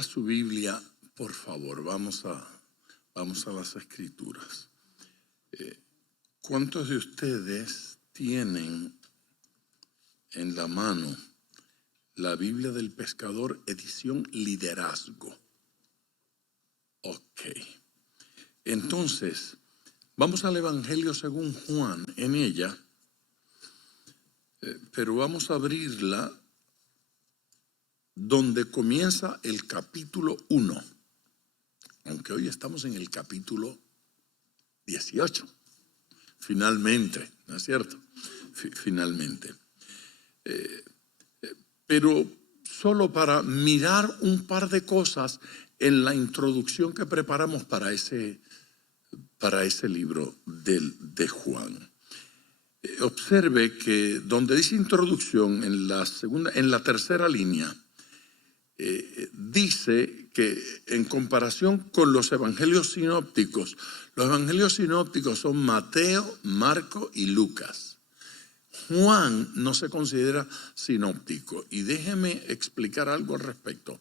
Abra su Biblia, por favor. Vamos a las Escrituras. ¿Cuántos de ustedes tienen en la mano la Biblia del Pescador, edición Liderazgo? Ok. Entonces, vamos al Evangelio según Juan en ella, pero vamos a abrirla donde comienza el capítulo 1, aunque hoy estamos en el capítulo 18, finalmente, ¿no es cierto? Finalmente. Pero solo para mirar un par de cosas en la introducción que preparamos para ese libro de Juan. Observe que donde dice introducción, en la tercera línea, dice que en comparación con los evangelios sinópticos son Mateo, Marco y Lucas. Juan no se considera sinóptico, y déjeme explicar algo al respecto.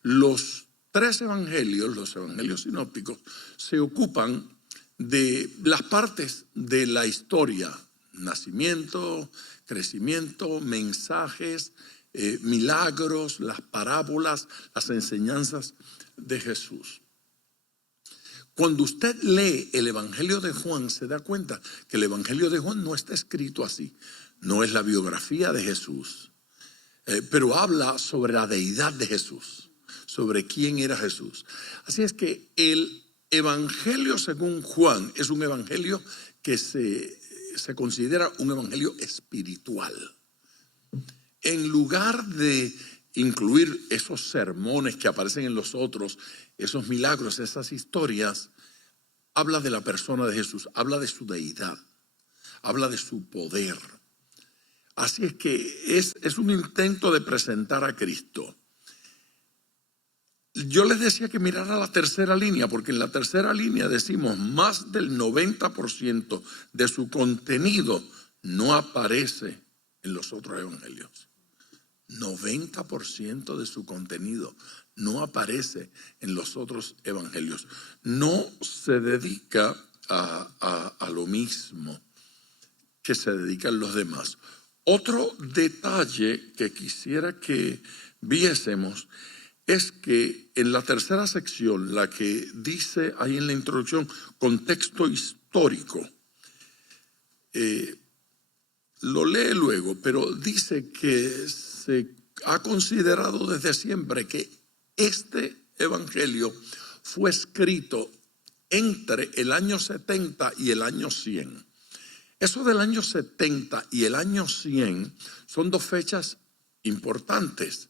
Los tres evangelios, los evangelios sinópticos, se ocupan de las partes de la historia: nacimiento, crecimiento, mensajes, milagros, las parábolas, las enseñanzas de Jesús. Cuando usted lee el Evangelio de Juan, se da cuenta que el Evangelio de Juan no está escrito así. No es la biografía de Jesús, pero habla sobre la deidad de Jesús, sobre quién era Jesús. Así es que el Evangelio según Juan es un evangelio que se considera un evangelio espiritual. En lugar de incluir esos sermones que aparecen en los otros, esos milagros, esas historias, habla de la persona de Jesús, habla de su deidad, habla de su poder. Así es que es un intento de presentar a Cristo. Yo les decía que mirara la tercera línea, porque en la tercera línea decimos más del 90% de su contenido no aparece en los otros evangelios. 90% de su contenido no aparece en los otros evangelios. No se dedica a lo mismo que se dedican los demás. Otro detalle que quisiera que viésemos es que en la tercera sección, la que dice ahí en la introducción, contexto histórico, lo lee luego, pero dice que se ha considerado desde siempre que este evangelio fue escrito entre el año 70 y el año 100. Eso del año 70 y el año 100 son dos fechas importantes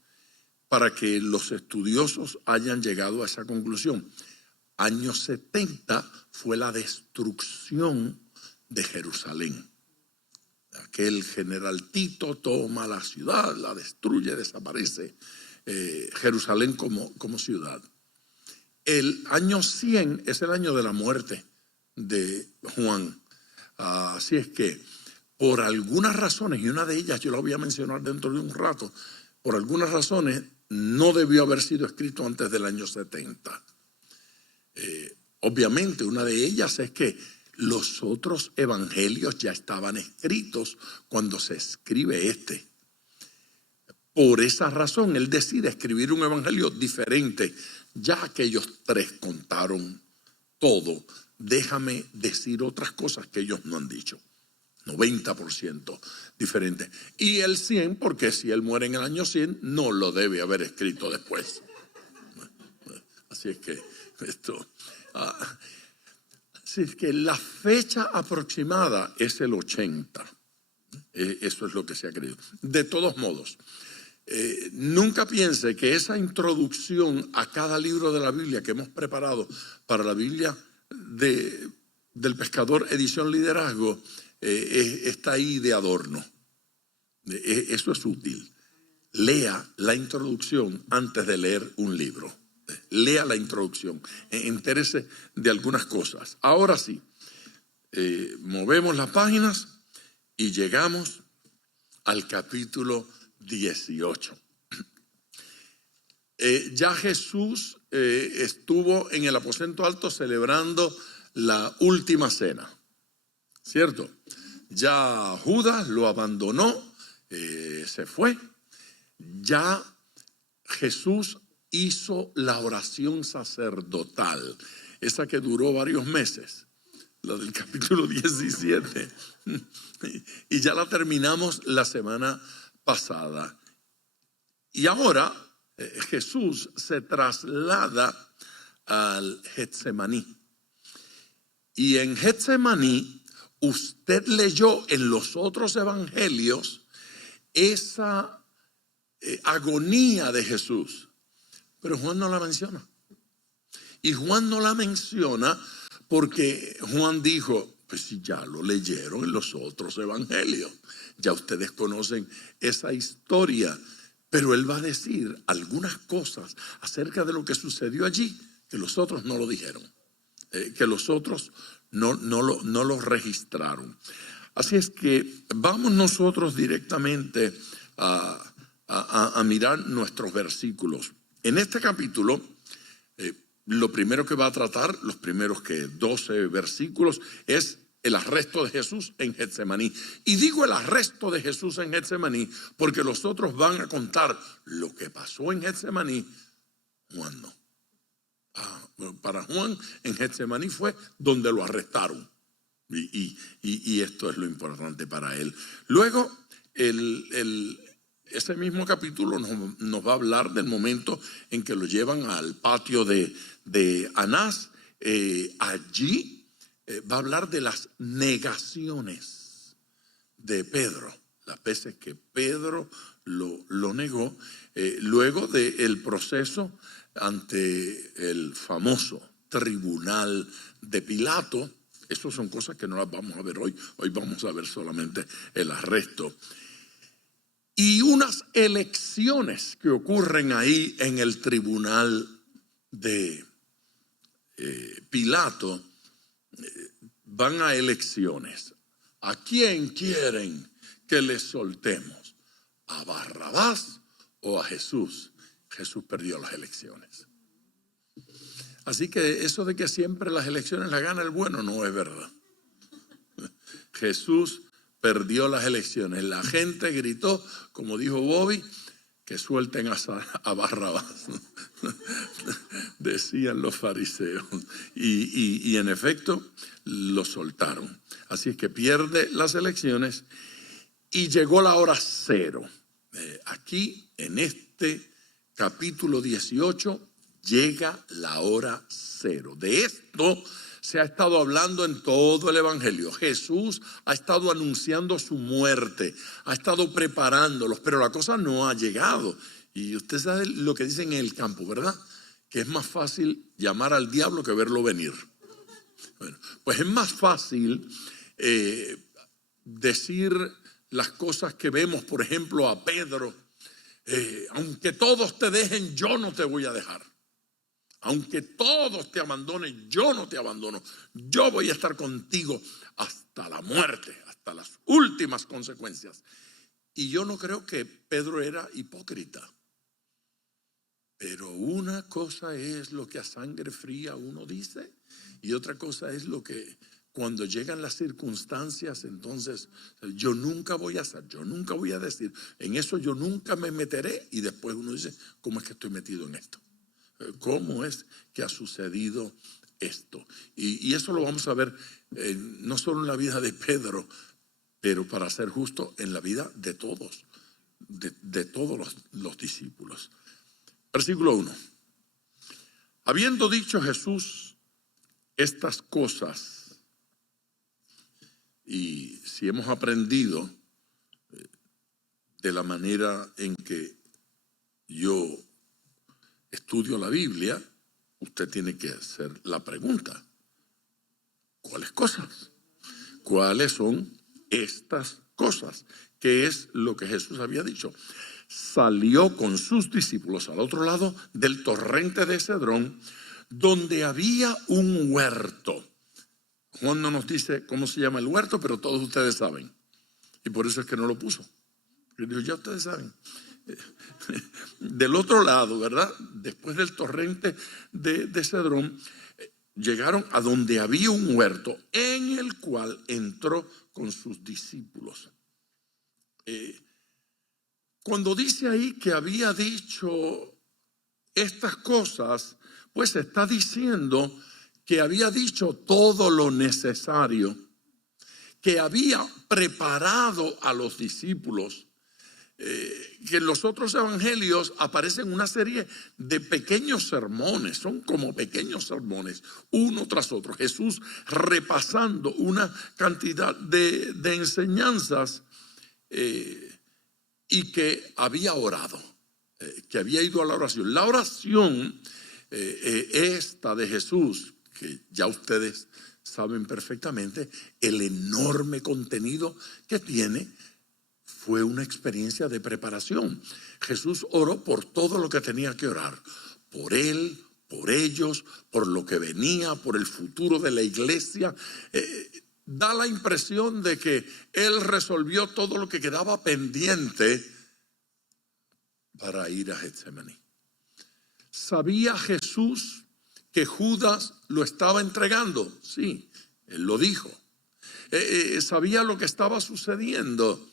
para que los estudiosos hayan llegado a esa conclusión. Año 70 fue la destrucción de Jerusalén. Aquel general Tito toma la ciudad, la destruye, desaparece Jerusalén como ciudad. El año 100 es el año de la muerte de Juan. Así es que por algunas razones, y una de ellas yo la voy a mencionar dentro de un rato, por algunas razones no debió haber sido escrito antes del año 70. Obviamente una de ellas es que los otros evangelios ya estaban escritos cuando se escribe este. Por esa razón él decide escribir un evangelio diferente. Ya aquellos tres contaron todo, déjame decir otras cosas que ellos no han dicho. 90% diferente. Y el 100, porque si él muere en el año 100, no lo debe haber escrito después. Así es que así es que la fecha aproximada es el 80. Eso es lo que se ha creído. De todos modos, nunca piense que esa introducción a cada libro de la Biblia que hemos preparado para la Biblia del Pescador, edición Liderazgo, está ahí de adorno. Eso es útil. Lea la introducción antes de leer un libro. Lea la introducción, entérese de algunas cosas. Ahora sí, movemos las páginas y llegamos al capítulo 18. ya Jesús estuvo en el aposento alto celebrando la última cena, ¿cierto? Ya Judas lo abandonó, se fue. Ya Jesús hizo la oración sacerdotal, esa que duró varios meses, la del capítulo 17, y ya la terminamos la semana pasada. Y ahora Jesús se traslada al Getsemaní. Y en Getsemaní, usted leyó en los otros evangelios esa agonía de Jesús, pero Juan no la menciona. Y Juan no la menciona porque Juan dijo, pues si ya lo leyeron en los otros evangelios, ya ustedes conocen esa historia, pero él va a decir algunas cosas acerca de lo que sucedió allí que los otros no lo dijeron, que los otros no lo registraron. Así es que vamos nosotros directamente a mirar nuestros versículos. En este capítulo, lo primero que va a tratar, los primeros 12 versículos, es el arresto de Jesús en Getsemaní. Y digo el arresto de Jesús en Getsemaní porque los otros van a contar lo que pasó en Getsemaní. Juan no. Para Juan, en Getsemaní fue donde lo arrestaron. Y esto es lo importante para él. Luego, ese mismo capítulo nos va a hablar del momento en que lo llevan al patio de Anás. Allí va a hablar de las negaciones de Pedro, las veces que Pedro lo negó. Luego del proceso ante el famoso tribunal de Pilato. Esas son cosas que no las vamos a ver hoy. Hoy vamos a ver solamente el arresto. Y unas elecciones que ocurren ahí en el tribunal de Pilato. Van a elecciones. ¿A quién quieren que les soltemos? ¿A Barrabás o a Jesús? Jesús perdió las elecciones. Así que eso de que siempre las elecciones las gana el bueno no es verdad. Jesús perdió las elecciones. La gente gritó, como dijo Bobby, que suelten a Barrabás. Decían los fariseos. Y en efecto lo soltaron. Así es que pierde las elecciones y llegó la hora cero. Aquí en este capítulo 18 llega la hora cero. De esto se ha estado hablando en todo el evangelio. Jesús ha estado anunciando su muerte, ha estado preparándolos, pero la cosa no ha llegado. Y usted sabe lo que dicen en el campo, ¿verdad? Que es más fácil llamar al diablo que verlo venir. Bueno, pues es más fácil decir las cosas que vemos, por ejemplo, a Pedro. Aunque todos te dejen, yo no te voy a dejar. Aunque todos te abandonen, yo no te abandono. Yo voy a estar contigo hasta la muerte, hasta las últimas consecuencias. Y yo no creo que Pedro era hipócrita. Pero una cosa es lo que a sangre fría uno dice y otra cosa es lo que cuando llegan las circunstancias, entonces yo nunca voy a hacer, yo nunca voy a decir, en eso yo nunca me meteré. Y después uno dice, ¿cómo es que estoy metido en esto? ¿Cómo es que ha sucedido esto? Y eso lo vamos a ver no solo en la vida de Pedro, pero para ser justo, en la vida de todos, de todos los discípulos. Versículo 1. Habiendo dicho Jesús estas cosas, y si hemos aprendido de la manera en que yo estudio la Biblia, usted tiene que hacer la pregunta: ¿cuáles cosas? ¿Cuáles son estas cosas? ¿Qué es lo que Jesús había dicho? Salió con sus discípulos al otro lado del torrente de Cedrón, donde había un huerto. Juan no nos dice cómo se llama el huerto, pero todos ustedes saben. Y por eso es que no lo puso. Él dijo, ya ustedes saben. Del otro lado, ¿verdad? Después del torrente de Cedrón, llegaron a donde había un huerto en el cual entró con sus discípulos. Cuando dice ahí que había dicho estas cosas, pues está diciendo que había dicho todo lo necesario, que había preparado a los discípulos. Que en los otros evangelios aparecen una serie de pequeños sermones, son como pequeños sermones, uno tras otro. Jesús repasando una cantidad de enseñanzas y que había orado, que había ido a la oración. La oración esta de Jesús, que ya ustedes saben perfectamente, el enorme contenido que tiene, fue una experiencia de preparación. Jesús oró por todo lo que tenía que orar, por él, por ellos, por lo que venía, por el futuro de la iglesia. Da la impresión de que él resolvió todo lo que quedaba pendiente para ir a Getsemaní. ¿Sabía Jesús que Judas lo estaba entregando? Sí, él lo dijo. ¿Sabía lo que estaba sucediendo?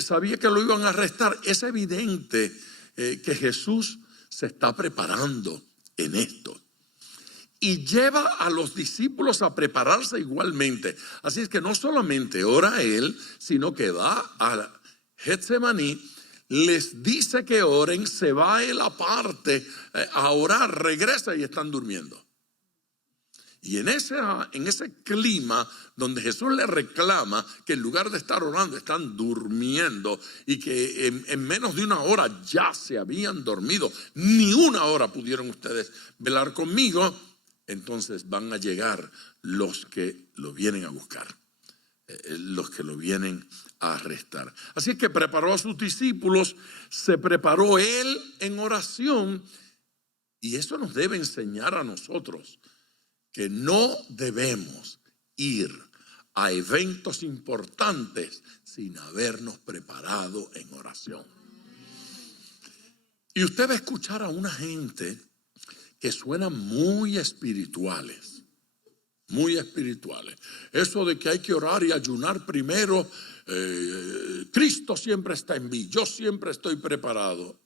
Sabía que lo iban a arrestar. Es evidente que Jesús se está preparando en esto. Y lleva a los discípulos a prepararse igualmente. Así es que no solamente ora él, sino que va a Getsemaní, les dice que oren, se va él aparte a orar, regresa y están durmiendo. Y en ese clima donde Jesús le reclama que en lugar de estar orando están durmiendo y que en menos de una hora ya se habían dormido, ni una hora pudieron ustedes velar conmigo, entonces van a llegar los que lo vienen a buscar, los que lo vienen a arrestar. Así que preparó a sus discípulos, se preparó él en oración, y eso nos debe enseñar a nosotros que no debemos ir a eventos importantes sin habernos preparado en oración. Y usted va a escuchar a una gente que suena muy espirituales, muy espirituales. Eso de que hay que orar y ayunar primero, Cristo siempre está en mí, yo siempre estoy preparado.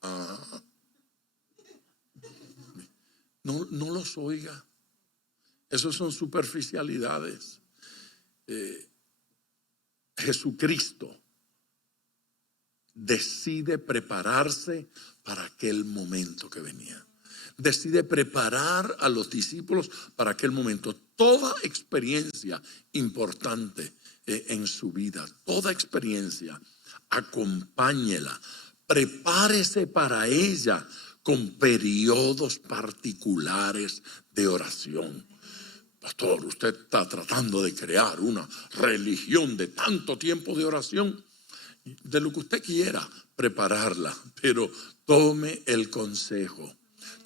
No los oiga. Esos son superficialidades. Jesucristo decide prepararse para aquel momento que venía. Decide preparar a los discípulos para aquel momento. Toda experiencia importante en su vida, toda experiencia, acompáñela, prepárese para ella con periodos particulares de oración. Pastor, usted está tratando de crear una religión de tanto tiempo de oración. De lo que usted quiera, prepararla, pero tome el consejo.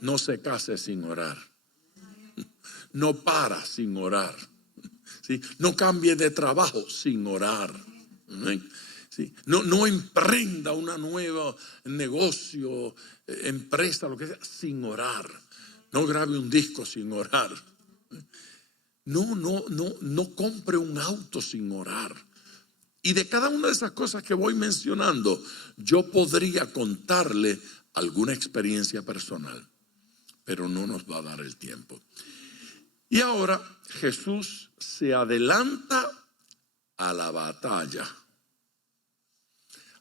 No se case sin orar. No para sin orar. ¿Sí? No cambie de trabajo sin orar. ¿Sí? No emprenda una nueva negocio, empresa, lo que sea, sin orar. No grabe un disco sin orar. No compre un auto sin orar. Y de cada una de esas cosas que voy mencionando, yo podría contarle alguna experiencia personal, pero no nos va a dar el tiempo. Y ahora Jesús se adelanta a la batalla.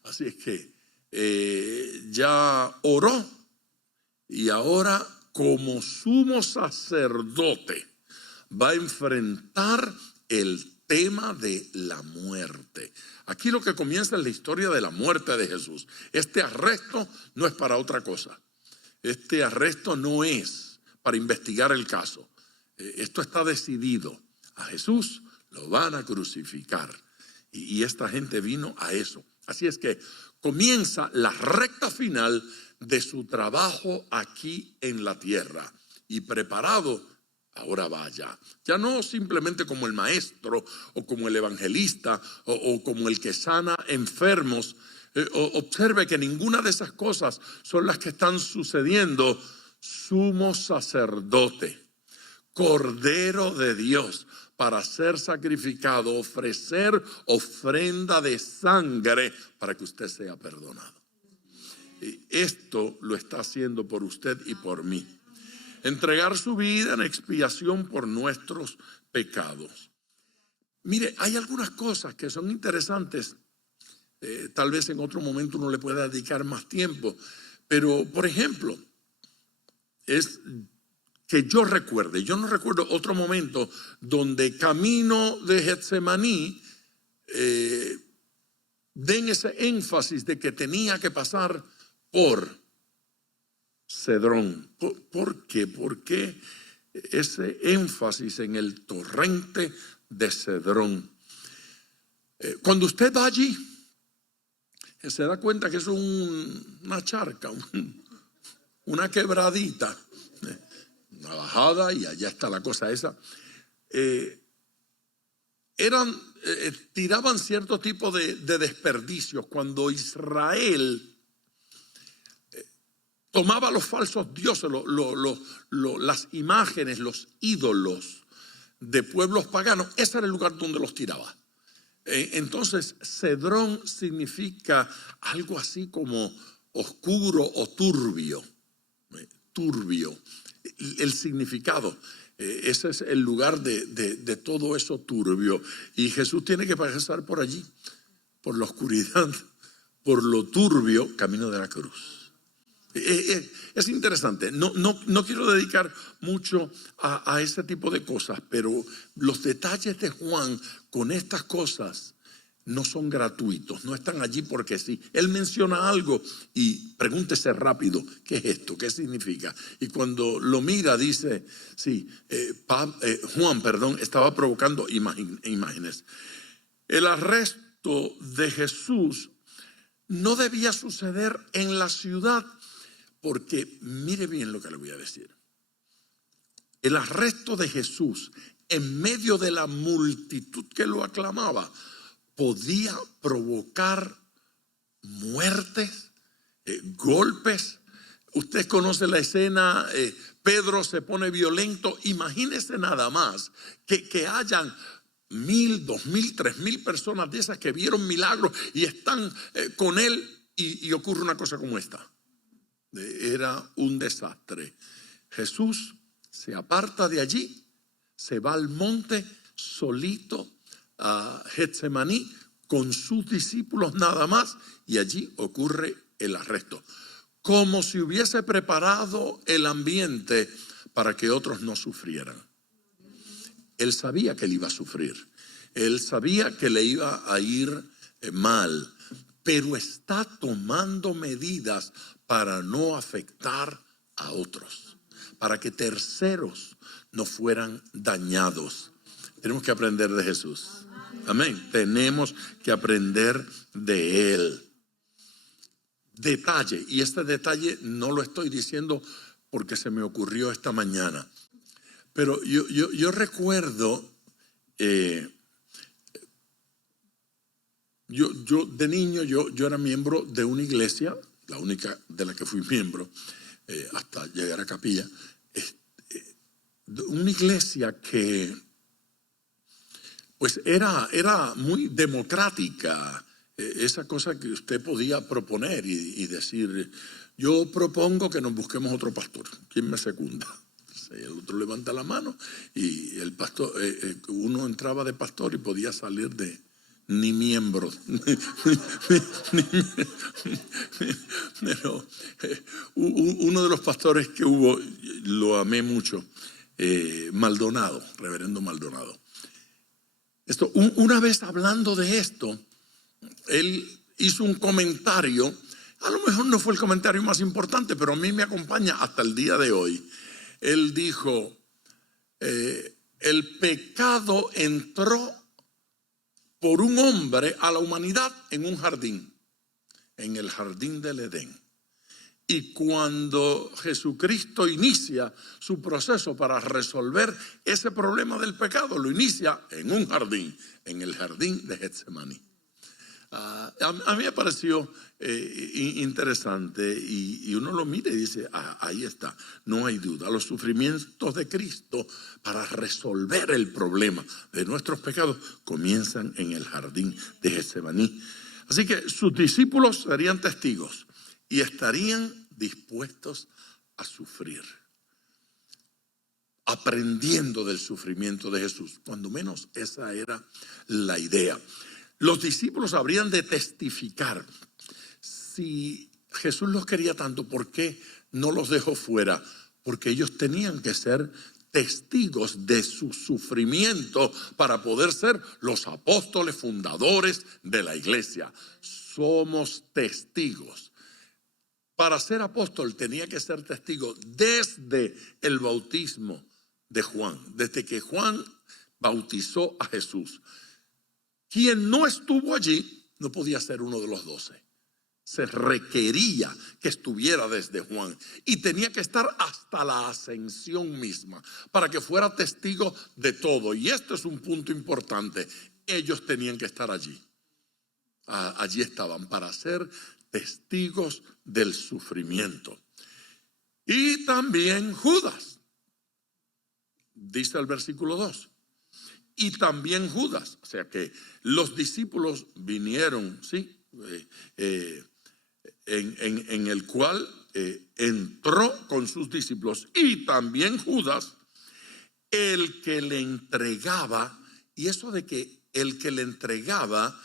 Así es que ya oró y ahora como sumo sacerdote va a enfrentar el tema de la muerte. Aquí lo que comienza es la historia de la muerte de Jesús. Este arresto no es para otra cosa. Este arresto no es para investigar el caso. Esto está decidido. A Jesús lo van a crucificar. Y esta gente vino a eso. Así es que comienza la recta final de su trabajo aquí en la tierra. Y preparado, ahora vaya. Ya no simplemente como el maestro o como el evangelista o como el que sana enfermos, Observe que ninguna de esas cosas son las que están sucediendo. Sumo sacerdote, Cordero de Dios, para ser sacrificado, ofrecer ofrenda de sangre para que usted sea perdonado. Y esto lo está haciendo por usted y por mí. Entregar su vida en expiación por nuestros pecados. Mire, hay algunas cosas que son interesantes. Tal vez en otro momento uno le pueda dedicar más tiempo. Pero, por ejemplo, es que yo no recuerdo otro momento donde camino de Getsemaní den ese énfasis de que tenía que pasar por Cedrón. ¿Por qué? ¿Por qué ese énfasis en el torrente de Cedrón? Cuando usted va allí, se da cuenta que es una charca, una quebradita, una bajada, y allá está la cosa esa. Tiraban cierto tipo de desperdicios cuando Israel tomaba los falsos dioses, las imágenes, los ídolos de pueblos paganos. Ese era el lugar donde los tiraba. Entonces, Cedrón significa algo así como oscuro o turbio. Turbio. El significado. Ese es el lugar de todo eso turbio. Y Jesús tiene que pasar por allí, por la oscuridad, por lo turbio, camino de la cruz. Es interesante. No quiero dedicar mucho a ese tipo de cosas, pero los detalles de Juan con estas cosas no son gratuitos, no están allí porque sí. Él menciona algo y pregúntese rápido, ¿qué es esto? ¿Qué significa? Y cuando lo mira dice, sí, Juan, estaba provocando imágenes. El arresto de Jesús no debía suceder en la ciudad, porque mire bien lo que le voy a decir. El arresto de Jesús en medio de la multitud que lo aclamaba podía provocar muertes, golpes. Usted conoce la escena, Pedro se pone violento. Imagínese nada más que hayan 1,000, 2,000, 3,000 personas de esas que vieron milagros y están con él y ocurre una cosa como esta. Era un desastre. Jesús se aparta de allí, se va al monte solito a Getsemaní con sus discípulos nada más, y allí ocurre el arresto, como si hubiese preparado el ambiente para que otros no sufrieran. Él sabía que él iba a sufrir, él sabía que le iba a ir mal, pero está tomando medidas para no afectar a otros, para que terceros no fueran dañados. Tenemos que aprender de Jesús. Amén. Tenemos que aprender de Él. Detalle, y este detalle no lo estoy diciendo porque se me ocurrió esta mañana, pero yo recuerdo, yo de niño, yo era miembro de una iglesia, la única de la que fui miembro hasta llegar a capilla, una iglesia que pues era muy democrática, esa cosa que usted podía proponer y decir, yo propongo que nos busquemos otro pastor. ¿Quién me secunda? El otro levanta la mano y el pastor, uno entraba de pastor y podía salir de ni miembro. Pero uno de los pastores que hubo, lo amé mucho, Maldonado, reverendo Maldonado. Una vez hablando de esto, él hizo un comentario. A lo mejor no fue el comentario más importante, pero a mí me acompaña hasta el día de hoy. Él dijo, el pecado entró por un hombre a la humanidad en un jardín, en el jardín del Edén. Y cuando Jesucristo inicia su proceso para resolver ese problema del pecado, lo inicia en un jardín, en el jardín de Getsemaní. A mí me pareció interesante y uno lo mira y dice, ahí está, no hay duda. Los sufrimientos de Cristo para resolver el problema de nuestros pecados comienzan en el jardín de Getsemaní. Así que sus discípulos serían testigos y estarían dispuestos a sufrir, aprendiendo del sufrimiento de Jesús. Cuando menos esa era la idea. Los discípulos habrían de testificar. Si Jesús los quería tanto, ¿por qué no los dejó fuera? Porque ellos tenían que ser testigos de su sufrimiento para poder ser los apóstoles fundadores de la iglesia. Somos testigos. Para ser apóstol tenía que ser testigo desde el bautismo de Juan, desde que Juan bautizó a Jesús. Quien no estuvo allí no podía ser uno de los 12. Se requería que estuviera desde Juan y tenía que estar hasta la ascensión misma para que fuera testigo de todo. Y esto es un punto importante. Ellos tenían que estar allí. Allí estaban para ser testigos del sufrimiento. Y también Judas, dice el versículo 2. Y también Judas, o sea que los discípulos vinieron, ¿sí? En el cual entró con sus discípulos, y también Judas, el que le entregaba. Y eso de que el que le entregaba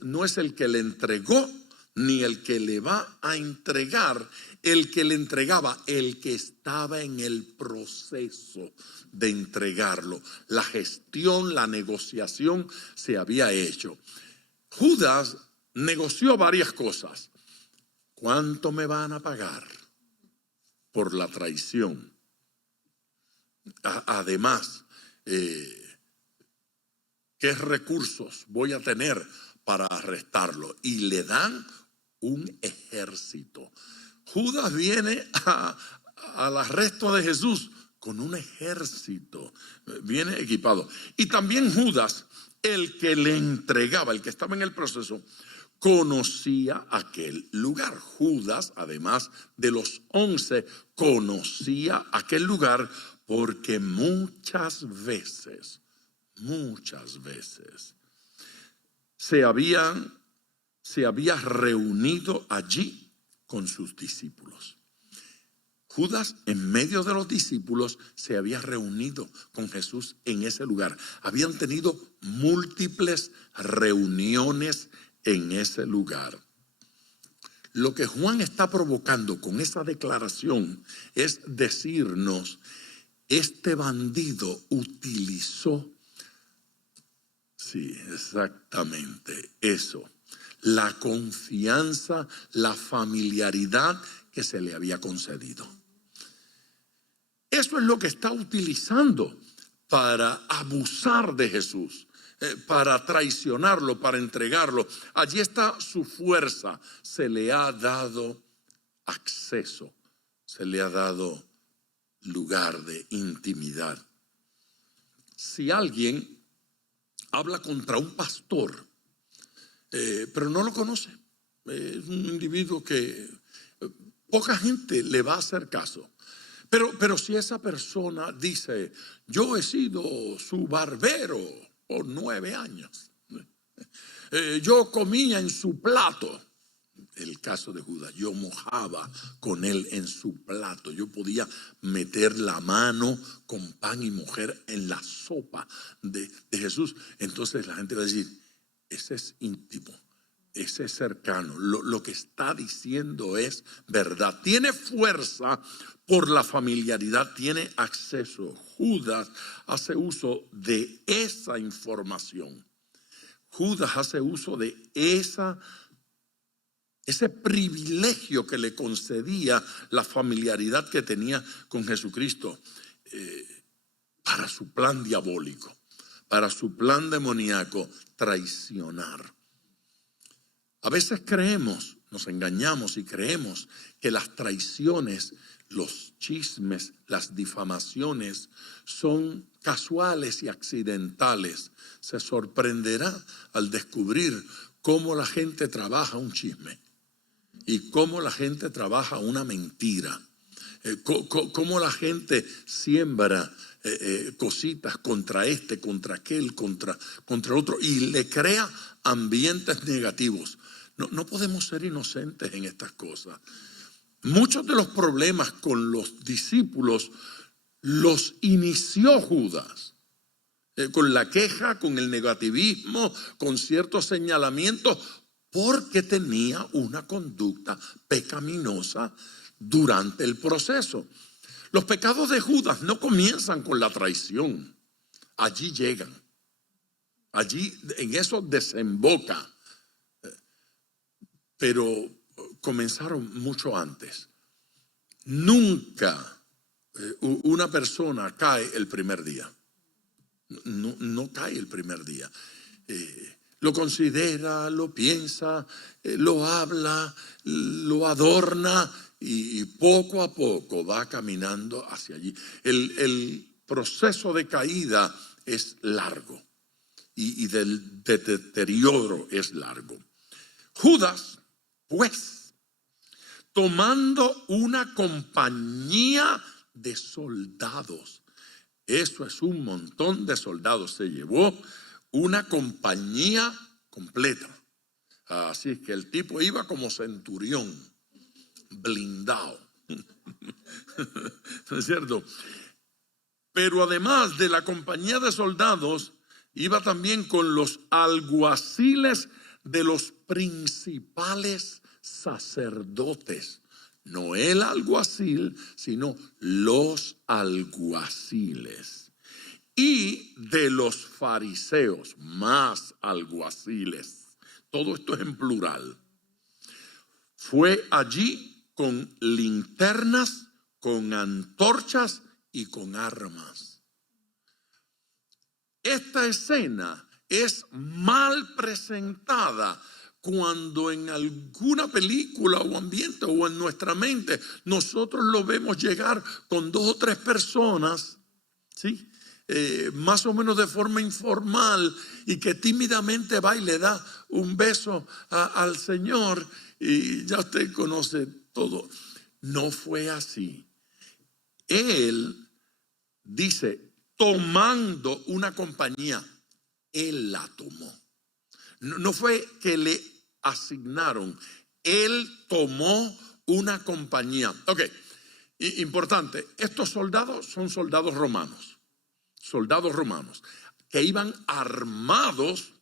no es el que le entregó ni el que le va a entregar. El que le entregaba, el que estaba en el proceso de entregarlo. La gestión, la negociación se había hecho. Judas negoció varias cosas. ¿Cuánto me van a pagar por la traición? Además, ¿qué recursos voy a tener para arrestarlo? Y le dan un ejército. Judas viene al arresto de Jesús con un ejército, viene equipado. Y también Judas, el que le entregaba, el que estaba en el proceso, conocía aquel lugar. Judas, además de los 11, conocía aquel lugar porque muchas veces se había reunido allí con sus discípulos. Judas, en medio de los discípulos, se había reunido con Jesús en ese lugar. Habían tenido múltiples reuniones en ese lugar. Lo que Juan está provocando con esa declaración es decirnos, este bandido utilizó, sí, exactamente eso, la confianza, la familiaridad que se le había concedido. Eso es lo que está utilizando para abusar de Jesús, para traicionarlo, para entregarlo. Allí está su fuerza. Se le ha dado acceso, se le ha dado lugar de intimidad. Si alguien habla contra un pastor, pero no lo conoce, es un individuo que poca gente le va a hacer caso. Pero si esa persona dice, yo he sido su barbero por 9 años, yo comía en su plato, el caso de Judas, yo mojaba con él en su plato, yo podía meter la mano con pan y mujer en la sopa de Jesús. Entonces la gente va a decir, ese es íntimo, ese es cercano, lo que está diciendo es verdad, tiene fuerza por la familiaridad, tiene acceso. Judas hace uso de esa información. Judas hace uso de ese privilegio que le concedía la familiaridad que tenía con Jesucristo para su plan diabólico, para su plan demoníaco, traicionar. A veces nos engañamos y creemos que las traiciones los chismes, las difamaciones son casuales y accidentales, se sorprenderá al descubrir cómo la gente trabaja un chisme y cómo la gente trabaja una mentira, cómo la gente siembra cositas contra este, contra aquel, contra otro, y le crea ambientes negativos. No podemos ser inocentes en estas cosas. Muchos de los problemas con los discípulos los inició Judas, con la queja, con el negativismo, con ciertos señalamientos, porque tenía una conducta pecaminosa durante el proceso. Los pecados de Judas no comienzan con la traición, allí llegan, allí en eso desemboca, pero comenzaron mucho antes. Nunca una persona cae el primer día. No cae el primer día. Lo considera, lo piensa, lo habla, lo adorna y poco a poco va caminando hacia allí. El proceso de caída es largo y del deterioro es largo. Judas, pues, tomando una compañía de soldados, eso es un montón de soldados, se llevó una compañía completa. Así es que el tipo iba como centurión, blindado. ¿No es cierto? Pero además de la compañía de soldados, iba también con los alguaciles de los principales sacerdotes. No el alguacil, sino los alguaciles. Y de los fariseos, más alguaciles. Todo esto es en plural. Fue allí con linternas, con antorchas y con armas. Esta escena es mal presentada cuando en alguna película o ambiente o en nuestra mente nosotros lo vemos llegar con 2 o 3 personas, ¿sí? Más o menos de forma informal, y que tímidamente va y le da un beso al Señor y ya usted conoce todo. No fue así. Él dice, tomando una compañía, él la tomó. No fue que le asignaron, él tomó una compañía. Ok, importante, estos soldados son soldados romanos que iban armados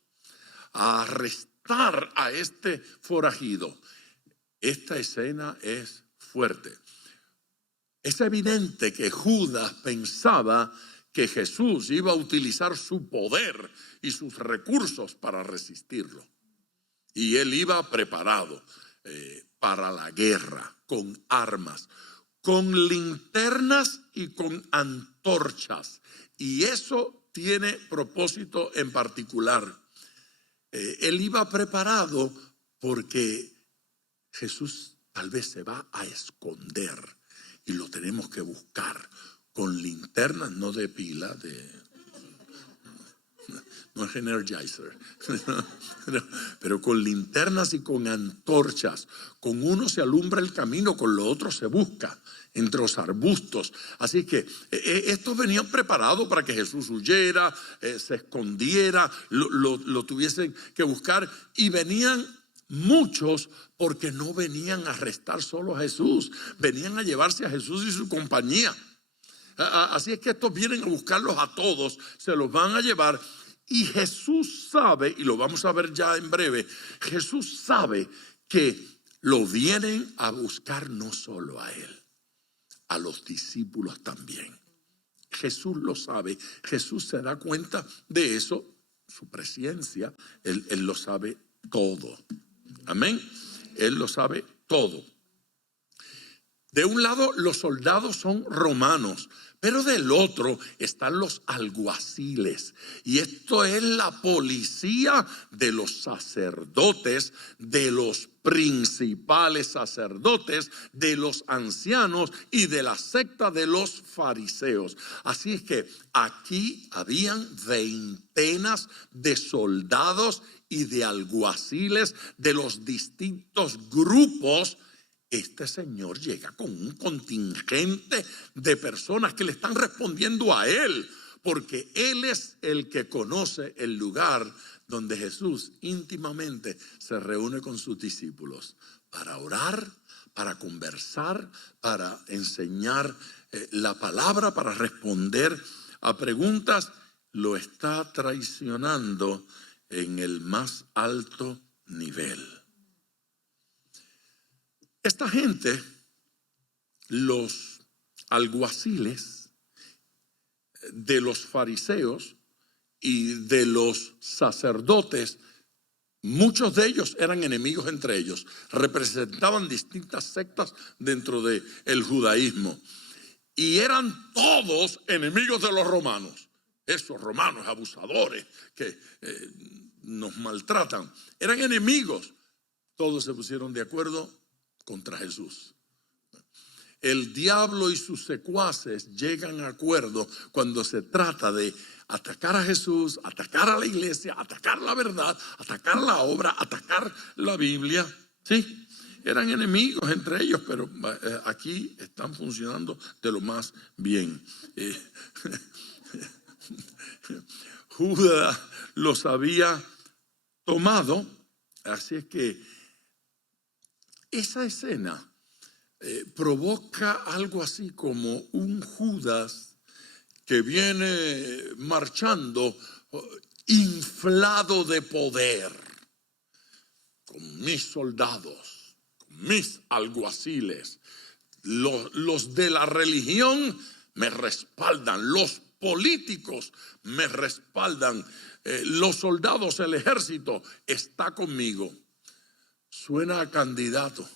a arrestar a este forajido. Esta escena es fuerte. Es evidente que Judas pensaba que Jesús iba a utilizar su poder y sus recursos para resistirlo. Y él iba preparado para la guerra, con armas, con linternas y con antorchas. Y eso tiene propósito en particular. Él iba preparado porque Jesús tal vez se va a esconder y lo tenemos que buscar con linternas, no de pila, no es Energizer, pero con linternas y con antorchas. Con uno se alumbra el camino, con lo otro se busca entre los arbustos. Así que estos venían preparados para que Jesús huyera, se escondiera, lo tuviesen que buscar, y venían muchos porque no venían a arrestar solo a Jesús, venían a llevarse a Jesús y su compañía. Así es que estos vienen a buscarlos a todos, se los van a llevar. Y Jesús sabe, y lo vamos a ver ya en breve, Jesús sabe que lo vienen a buscar no solo a él, a los discípulos también. Jesús lo sabe, Jesús se da cuenta de eso, su presencia, él lo sabe todo. Amén. Él lo sabe todo. De un lado los soldados son romanos, pero del otro están los alguaciles. Y esto es la policía de los sacerdotes, de los principales sacerdotes, de los ancianos y de la secta de los fariseos. Así es que aquí habían veintenas de soldados y de alguaciles de los distintos grupos. Este señor llega con un contingente de personas que le están respondiendo a él, porque él es el que conoce el lugar donde Jesús íntimamente se reúne con sus discípulos para orar, para conversar, para enseñar la palabra, para responder a preguntas. Lo está traicionando en el más alto nivel. Esta gente, los alguaciles de los fariseos y de los sacerdotes, muchos de ellos eran enemigos entre ellos, representaban distintas sectas dentro del judaísmo y eran todos enemigos de los romanos. Esos romanos abusadores que nos maltratan, eran enemigos. Todos se pusieron de acuerdo contra Jesús. El diablo y sus secuaces llegan a acuerdo cuando se trata de atacar a Jesús, atacar a la iglesia, atacar la verdad, atacar la obra, atacar la Biblia. Sí, eran enemigos entre ellos, pero aquí están funcionando de lo más bien. Judas los había tomado, así es que esa escena provoca algo así como un Judas que viene marchando inflado de poder, con mis soldados, con mis alguaciles. Los de la religión me respaldan, los políticos me respaldan, los soldados, el ejército está conmigo. Suena a candidato,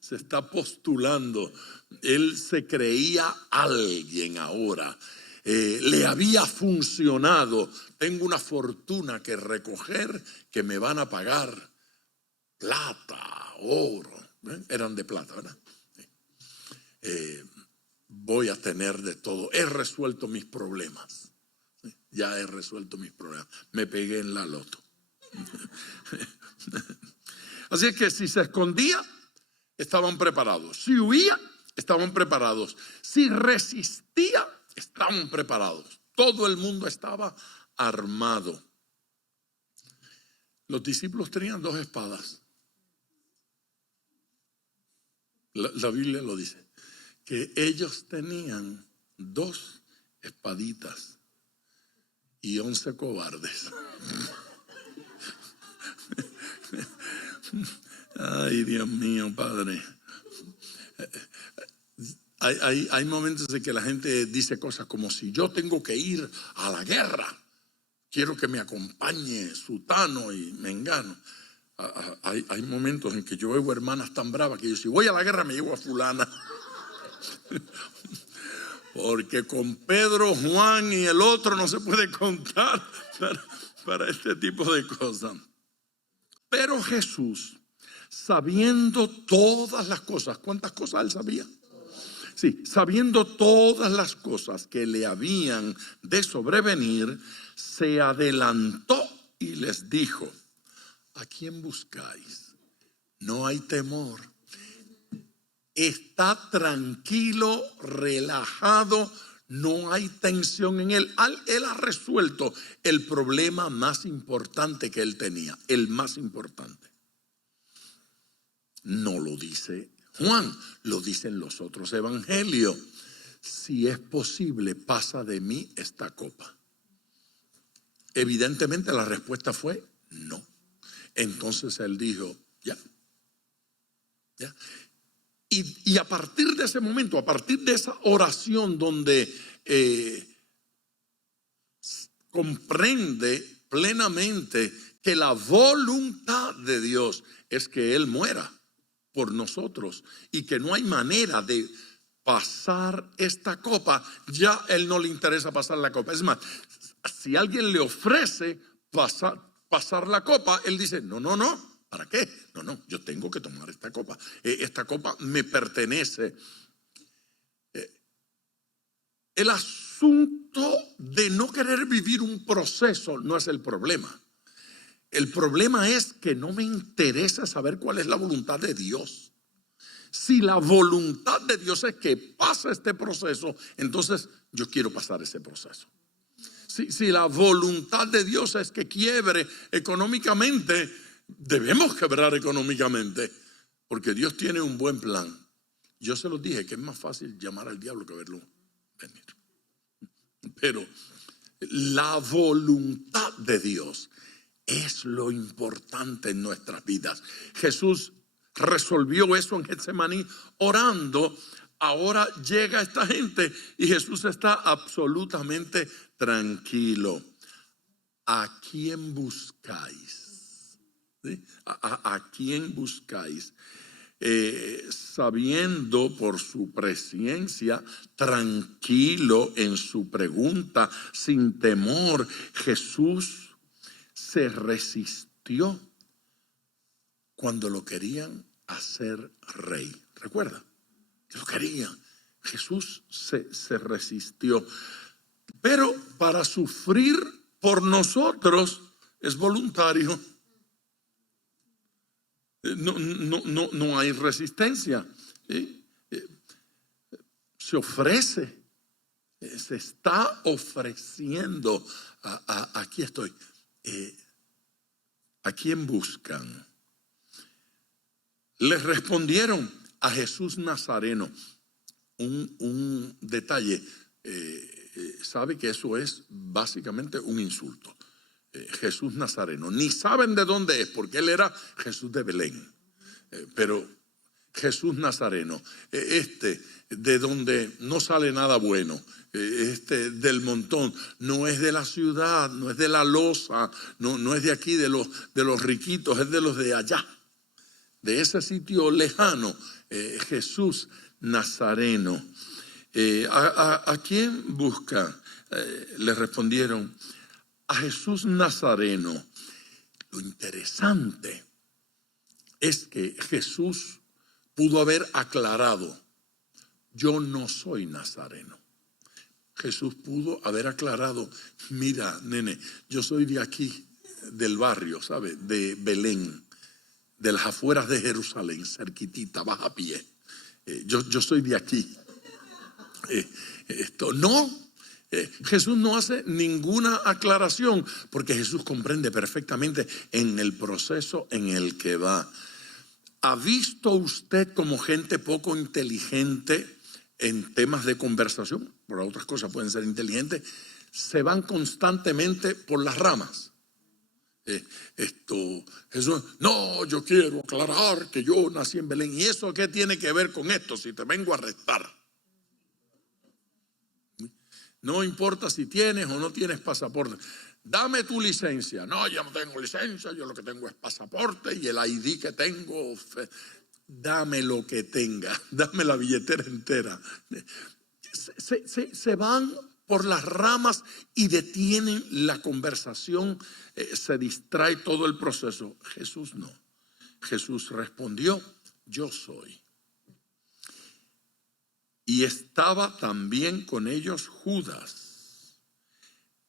se está postulando. Él se creía alguien ahora, le había funcionado. Tengo una fortuna que recoger, que me van a pagar plata, oro. Eran de plata, ¿verdad? Voy a tener de todo. He resuelto mis problemas. Ya he resuelto mis problemas. Me pegué en la loto. Así es que si se escondía, estaban preparados. Si huía, estaban preparados. Si resistía, estaban preparados. Todo el mundo estaba armado. Los discípulos tenían 2 espadas. La Biblia lo dice, que ellos tenían 2 espaditas y 11 cobardes. Ay, Dios mío, Padre. Hay momentos en que la gente dice cosas como: si yo tengo que ir a la guerra, quiero que me acompañe sutano y mengano. Hay momentos en que yo veo hermanas tan bravas que yo, si voy a la guerra me llevo a fulana. Porque con Pedro, Juan y el otro no se puede contar para este tipo de cosas. Pero Jesús, sabiendo todas las cosas, ¿cuántas cosas él sabía? Sí, sabiendo todas las cosas que le habían de sobrevenir, se adelantó y les dijo: ¿a quién buscáis? No hay temor. Está tranquilo, relajado, no hay tensión en él. Él ha resuelto el problema más importante que él tenía, el más importante. No lo dice Juan, lo dicen los otros evangelios. Si es posible, pasa de mí esta copa. Evidentemente la respuesta fue no. Entonces él dijo, ya. Y a partir de ese momento, a partir de esa oración donde comprende plenamente que la voluntad de Dios es que él muera. por nosotros y que no hay manera de pasar esta copa, ya Él no le interesa pasar la copa. Es más, si alguien le ofrece pasar la copa, Él dice, no, no, no, ¿para qué? No, no, yo tengo que tomar esta copa. Esta copa me pertenece. El asunto de no querer vivir un proceso no es el problema. El problema es que no me interesa saber cuál es la voluntad de Dios. Si la voluntad de Dios es que pase este proceso, entonces yo quiero pasar ese proceso. Si la voluntad de Dios es que quiebre económicamente, debemos quebrar económicamente, porque Dios tiene un buen plan. Yo se los dije que es más fácil llamar al diablo que verlo venir. Pero la voluntad de Dios es lo importante en nuestras vidas. Jesús resolvió eso en Getsemaní orando. Ahora llega esta gente y Jesús está absolutamente tranquilo. ¿A quién buscáis? ¿Sí? ¿A quién buscáis? Sabiendo por su presciencia, tranquilo en su pregunta, sin temor, Jesús se resistió cuando lo querían hacer rey. ¿Recuerda? Que lo querían. Jesús se resistió. Pero para sufrir por nosotros es voluntario. No hay resistencia. Se ofrece. Se está ofreciendo. Aquí estoy. ¿A quién buscan? Les respondieron a Jesús Nazareno. Un detalle. Sabe que eso es básicamente un insulto. Jesús Nazareno. Ni saben de dónde es, porque él era Jesús de Belén. Pero Jesús Nazareno, de donde no sale nada bueno, del montón, no es de la ciudad, no es de la loza, no es de aquí, de los riquitos, es de los de allá, de ese sitio lejano. Jesús Nazareno. ¿A quién busca? Le respondieron a Jesús Nazareno. Lo interesante es que Jesús pudo haber aclarado: yo no soy nazareno. Jesús pudo haber aclarado: mira, nene, yo soy de aquí, del barrio, ¿sabe? De Belén, de las afueras de Jerusalén, cerquitita, vas a pie. Yo soy de aquí. Jesús no hace ninguna aclaración, porque Jesús comprende perfectamente en el proceso en el que va. ¿Ha visto usted como gente poco inteligente en temas de conversación? Por otras cosas pueden ser inteligentes. Se van constantemente por las ramas. Jesús, no, yo quiero aclarar que yo nací en Belén. ¿Y eso qué tiene que ver con esto? Si te vengo a arrestar. No importa si tienes o no tienes pasaporte. Dame tu licencia. No, yo no tengo licencia, yo lo que tengo es pasaporte y el ID que tengo. Dame lo que tenga, dame la billetera entera. Se van por las ramas y detienen la conversación, se distrae todo el proceso. Jesús no. Jesús respondió: yo soy. Y estaba también con ellos Judas,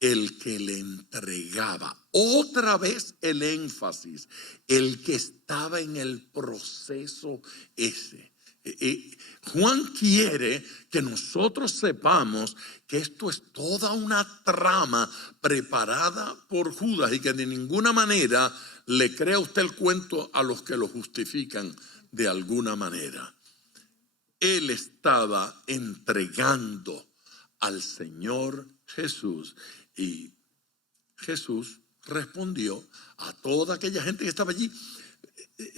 el que le entregaba. Otra vez el énfasis, el que estaba en el proceso ese. Juan quiere que nosotros sepamos que esto es toda una trama preparada por Judas y que de ninguna manera le crea usted el cuento a los que lo justifican de alguna manera. Él estaba entregando al Señor Jesús y Jesús respondió a toda aquella gente que estaba allí.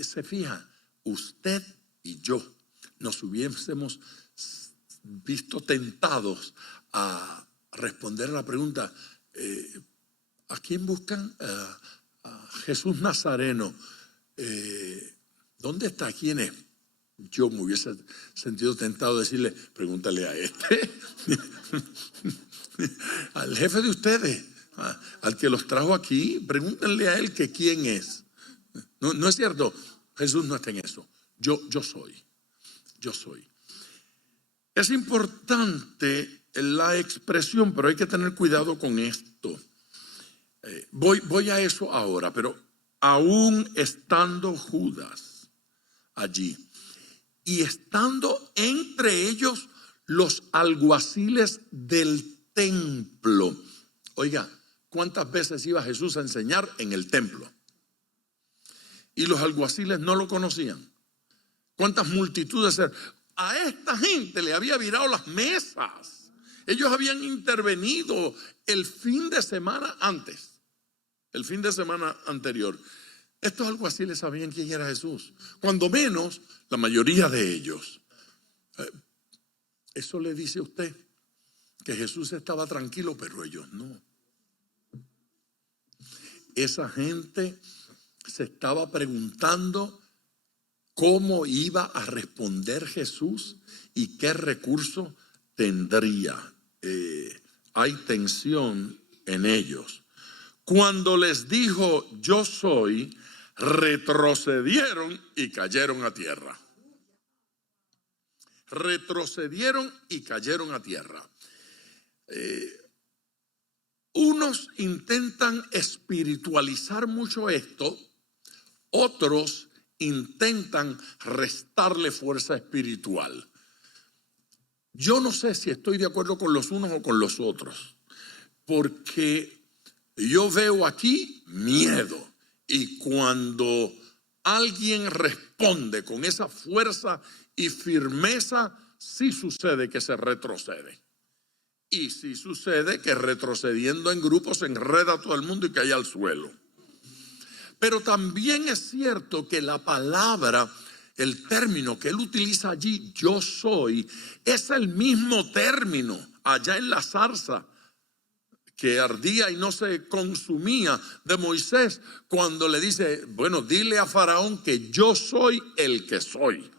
Se fija, usted y yo nos hubiésemos visto tentados a responder a la pregunta: ¿a quién buscan? A Jesús Nazareno. ¿Dónde está? ¿Quién es? Yo me hubiese sentido tentado de decirle, pregúntale a este, al jefe de ustedes, al que los trajo aquí, pregúntenle a él que quién es. No es cierto, Jesús no está en eso. Yo soy. Es importante la expresión, pero hay que tener cuidado con esto. Voy a eso ahora, pero aún estando Judas allí y estando entre ellos los alguaciles del templo. Oiga, ¿cuántas veces iba Jesús a enseñar en el templo? Y los alguaciles no lo conocían. ¿Cuántas multitudes? A esta gente le había virado las mesas. Ellos habían intervenido el fin de semana antes, el fin de semana anterior. Estos alguaciles sabían quién era Jesús. Cuando menos, la mayoría de ellos. Eso le dice a usted que Jesús estaba tranquilo, pero ellos no. Esa gente se estaba preguntando cómo iba a responder Jesús y qué recurso tendría. Hay tensión en ellos. Cuando les dijo yo soy, retrocedieron y cayeron a tierra. Retrocedieron y cayeron a tierra. Unos intentan espiritualizar mucho esto, otros intentan restarle fuerza espiritual. Yo no sé si estoy de acuerdo con los unos o con los otros, porque yo veo aquí miedo, y cuando alguien responde con esa fuerza y firmeza, sí sucede que se retrocede. Y sí sucede que retrocediendo en grupos se enreda todo el mundo y cae al suelo. Pero también es cierto que la palabra, el término que él utiliza allí, yo soy, es el mismo término allá en la zarza que ardía y no se consumía de Moisés, cuando le dice, bueno, dile a Faraón que yo soy el que soy.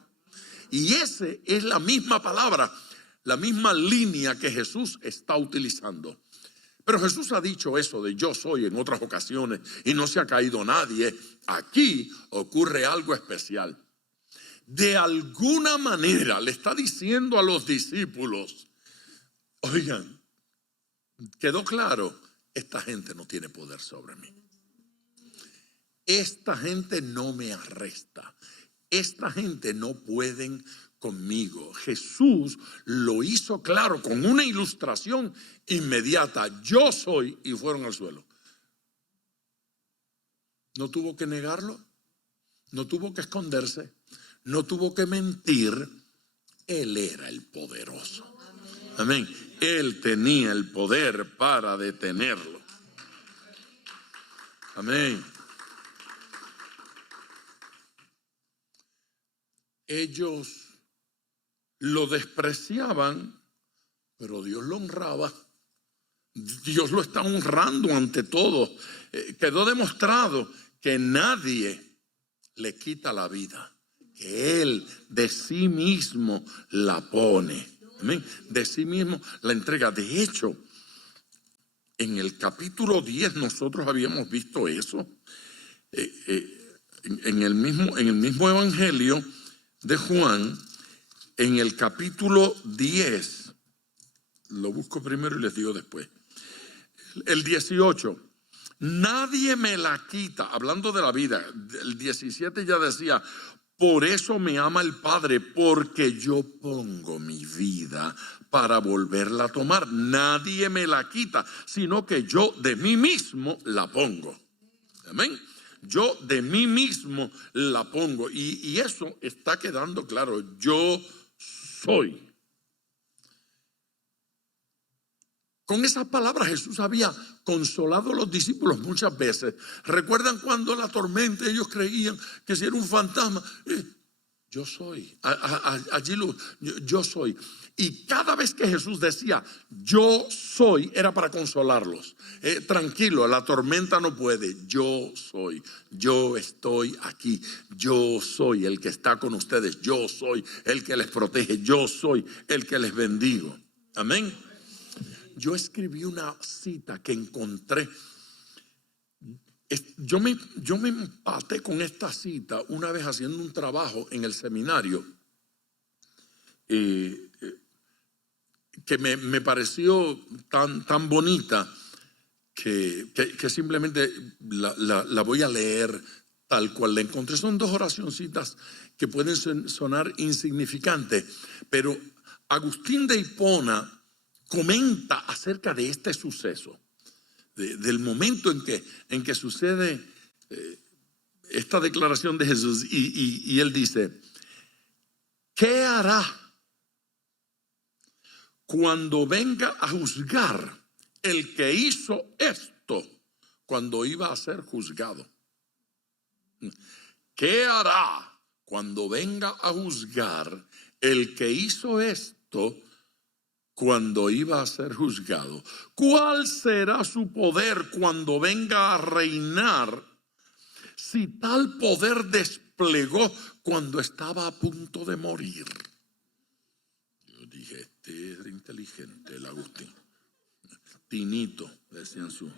Y ese es la misma palabra, la misma línea que Jesús está utilizando. Pero Jesús ha dicho eso de yo soy en otras ocasiones y no se ha caído nadie. Aquí ocurre algo especial. De alguna manera le está diciendo a los discípulos, oigan, quedó claro, esta gente no tiene poder sobre mí. Esta gente no me arresta. Esta gente no pueden conmigo. Jesús lo hizo claro con una ilustración inmediata. Yo soy, y fueron al suelo. No tuvo que negarlo, no tuvo que esconderse, no tuvo que mentir. Él era el poderoso. Amén. Él tenía el poder para detenerlo. Amén. Ellos lo despreciaban, pero Dios lo honraba. Dios lo está honrando ante todo. Quedó demostrado que nadie le quita la vida, que Él de sí mismo la pone. Amén. De sí mismo la entrega. De hecho, en el capítulo 10 nosotros habíamos visto eso. En el mismo evangelio de Juan, en el capítulo 10, lo busco primero y les digo después. El 18, nadie me la quita, hablando de la vida. El 17 ya decía, por eso me ama el Padre, porque yo pongo mi vida para volverla a tomar. Nadie me la quita, sino que yo de mí mismo la pongo. Amén. Yo de mí mismo la pongo. Y eso está quedando claro. Yo soy. Con esas palabras Jesús había consolado a los discípulos muchas veces. ¿Recuerdan cuando la tormenta ellos creían que si era un fantasma? Yo soy. Allí yo soy. Y cada vez que Jesús decía yo soy, era para consolarlos. Tranquilo, la tormenta no puede. Yo soy. Yo estoy aquí. Yo soy el que está con ustedes. Yo soy el que les protege. Yo soy el que les bendigo. Amén. Yo escribí una cita que encontré. Yo me empaté con esta cita una vez haciendo un trabajo en el seminario que me pareció tan bonita que simplemente la voy a leer tal cual la encontré. Son dos oracioncitas que pueden sonar insignificantes, pero Agustín de Hipona comenta acerca de este suceso. Del momento en que sucede esta declaración de Jesús y él dice, ¿qué hará cuando venga a juzgar el que hizo esto cuando iba a ser juzgado? ¿Qué hará cuando venga a juzgar el que hizo esto cuando iba a ser juzgado? ¿Cuál será su poder cuando venga a reinar, si tal poder desplegó cuando estaba a punto de morir? Yo dije, este es inteligente, el Agustín. Tinito, decían su.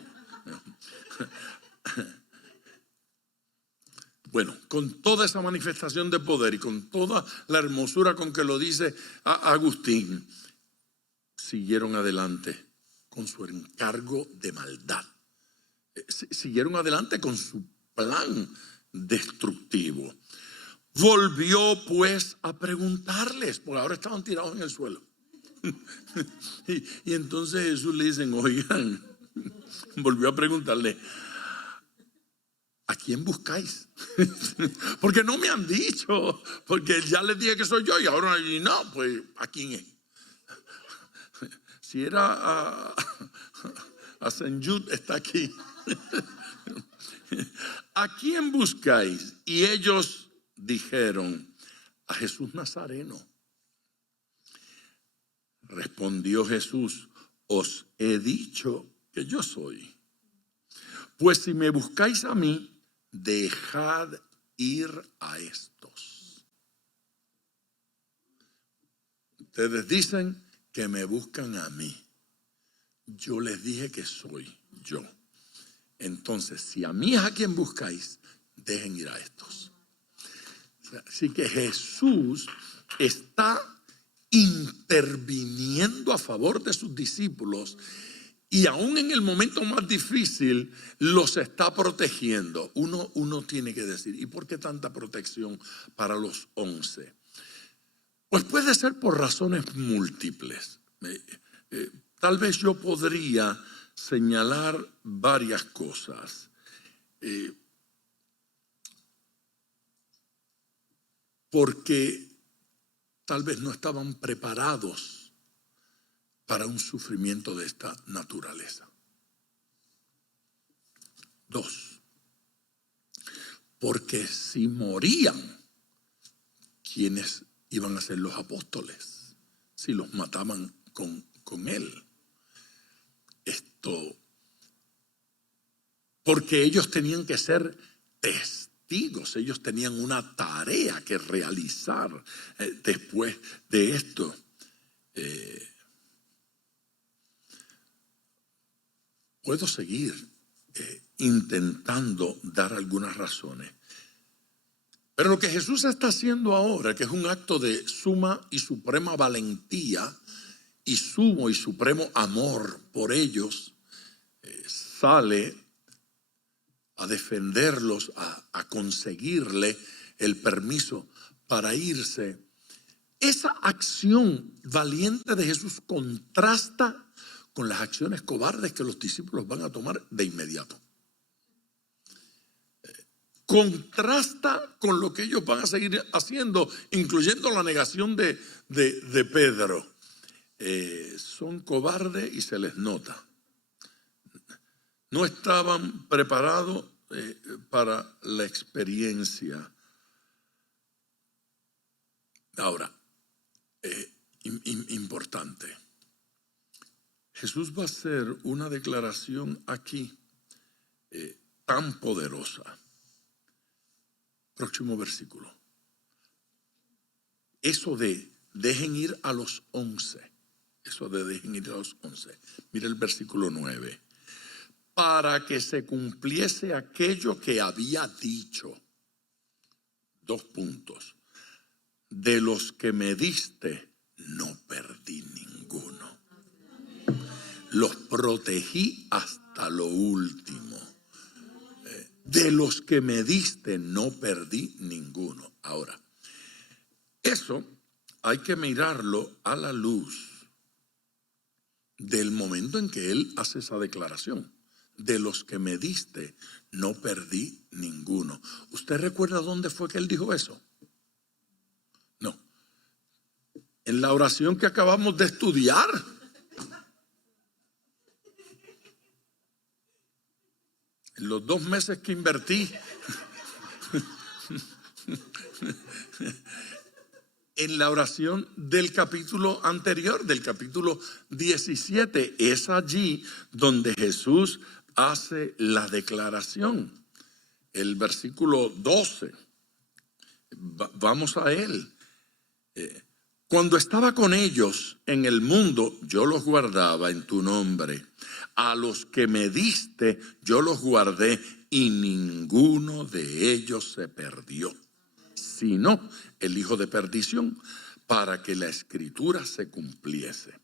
Bueno, con toda esa manifestación de poder y con toda la hermosura con que lo dice Agustín, siguieron adelante con su encargo de maldad. Siguieron adelante con su plan destructivo. Volvió pues a preguntarles, porque ahora estaban tirados en el suelo. y entonces Jesús le dicen, oigan, volvió a preguntarle, ¿a quién buscáis? Porque no me han dicho, porque ya les dije que soy yo y ahora no, pues ¿a quién es? Si era a Saint Jude, está aquí. ¿A quién buscáis? Y ellos dijeron, a Jesús Nazareno. Respondió Jesús, os he dicho que yo soy. Pues si me buscáis a mí, dejad ir a estos. Ustedes dicen que me buscan a mí. Yo les dije que soy yo. Entonces, si a mí es a quien buscáis, dejen ir a estos. Así que Jesús está interviniendo a favor de sus discípulos y aún en el momento más difícil los está protegiendo. Uno tiene que decir, ¿y por qué tanta protección para los 11? Pues puede ser por razones múltiples. Tal vez yo podría señalar varias cosas. Porque tal vez no estaban preparados para un sufrimiento de esta naturaleza. 2, porque si morían, ¿quiénes iban a ser los apóstoles? Si los mataban con él. Porque ellos tenían que ser testigos, ellos tenían una tarea que realizar después de esto. Puedo seguir intentando dar algunas razones. Pero lo que Jesús está haciendo ahora, que es un acto de suma y suprema valentía y sumo y supremo amor por ellos, sale a defenderlos, a conseguirle el permiso para irse. Esa acción valiente de Jesús contrasta con las acciones cobardes que los discípulos van a tomar de inmediato. Contrasta con lo que ellos van a seguir haciendo, incluyendo la negación de Pedro. Son cobardes y se les nota. No estaban preparados para la experiencia. Ahora, importante. Jesús va a hacer una declaración aquí tan poderosa. Próximo versículo. Eso de dejen ir a los 11. Eso de dejen ir a los 11. Mira el versículo 9. Para que se cumpliese aquello que había dicho. 2 puntos. De los que me diste, no perdí ninguno. Los protegí hasta lo último. De los que me diste, no perdí ninguno. Ahora, eso hay que mirarlo a la luz del momento en que él hace esa declaración. De los que me diste, no perdí ninguno. ¿Usted recuerda dónde fue que él dijo eso? No. En la oración que acabamos de estudiar. En los 2 meses que invertí en la oración del capítulo anterior, del capítulo 17, es allí donde Jesús hace la declaración. El versículo 12, vamos a él. Cuando estaba con ellos en el mundo, yo los guardaba en tu nombre. A los que me diste, yo los guardé y ninguno de ellos se perdió, sino el hijo de perdición, para que la escritura se cumpliese.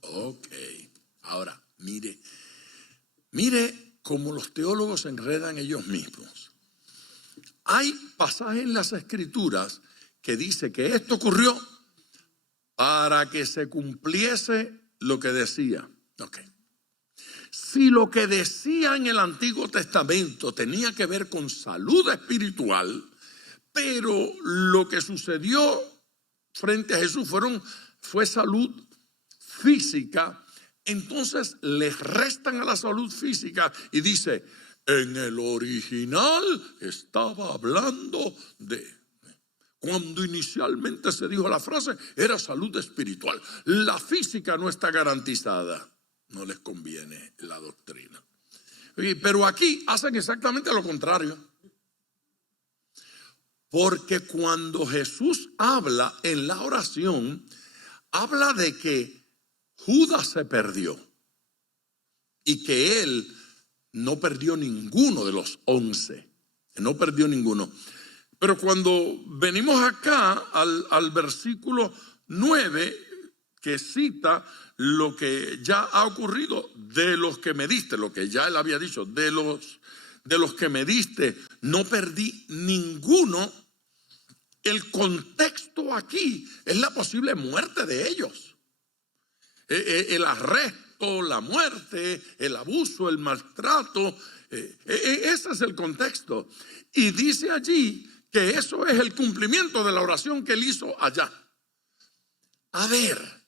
Ok, ahora mire cómo los teólogos se enredan ellos mismos. Hay pasajes en las escrituras que dice que esto ocurrió para que se cumpliese lo que decía. Ok. Si lo que decía en el Antiguo Testamento tenía que ver con salud espiritual, pero lo que sucedió frente a Jesús fue salud física, entonces les restan a la salud física y dice, en el original estaba hablando de... Cuando inicialmente se dijo la frase, era salud espiritual. La física no está garantizada. No les conviene la doctrina. Pero aquí hacen exactamente lo contrario. Porque cuando Jesús habla en la oración, habla de que Judas se perdió y que él no perdió ninguno de los 11. No perdió ninguno. Pero cuando venimos acá al versículo 9, que cita lo que ya ha ocurrido, de los que me diste, lo que ya él había dicho, de los que me diste, no perdí ninguno. El contexto aquí es la posible muerte de ellos. El arresto, la muerte, el abuso, el maltrato, ese es el contexto. Y dice allí que eso es el cumplimiento de la oración que él hizo allá. A ver,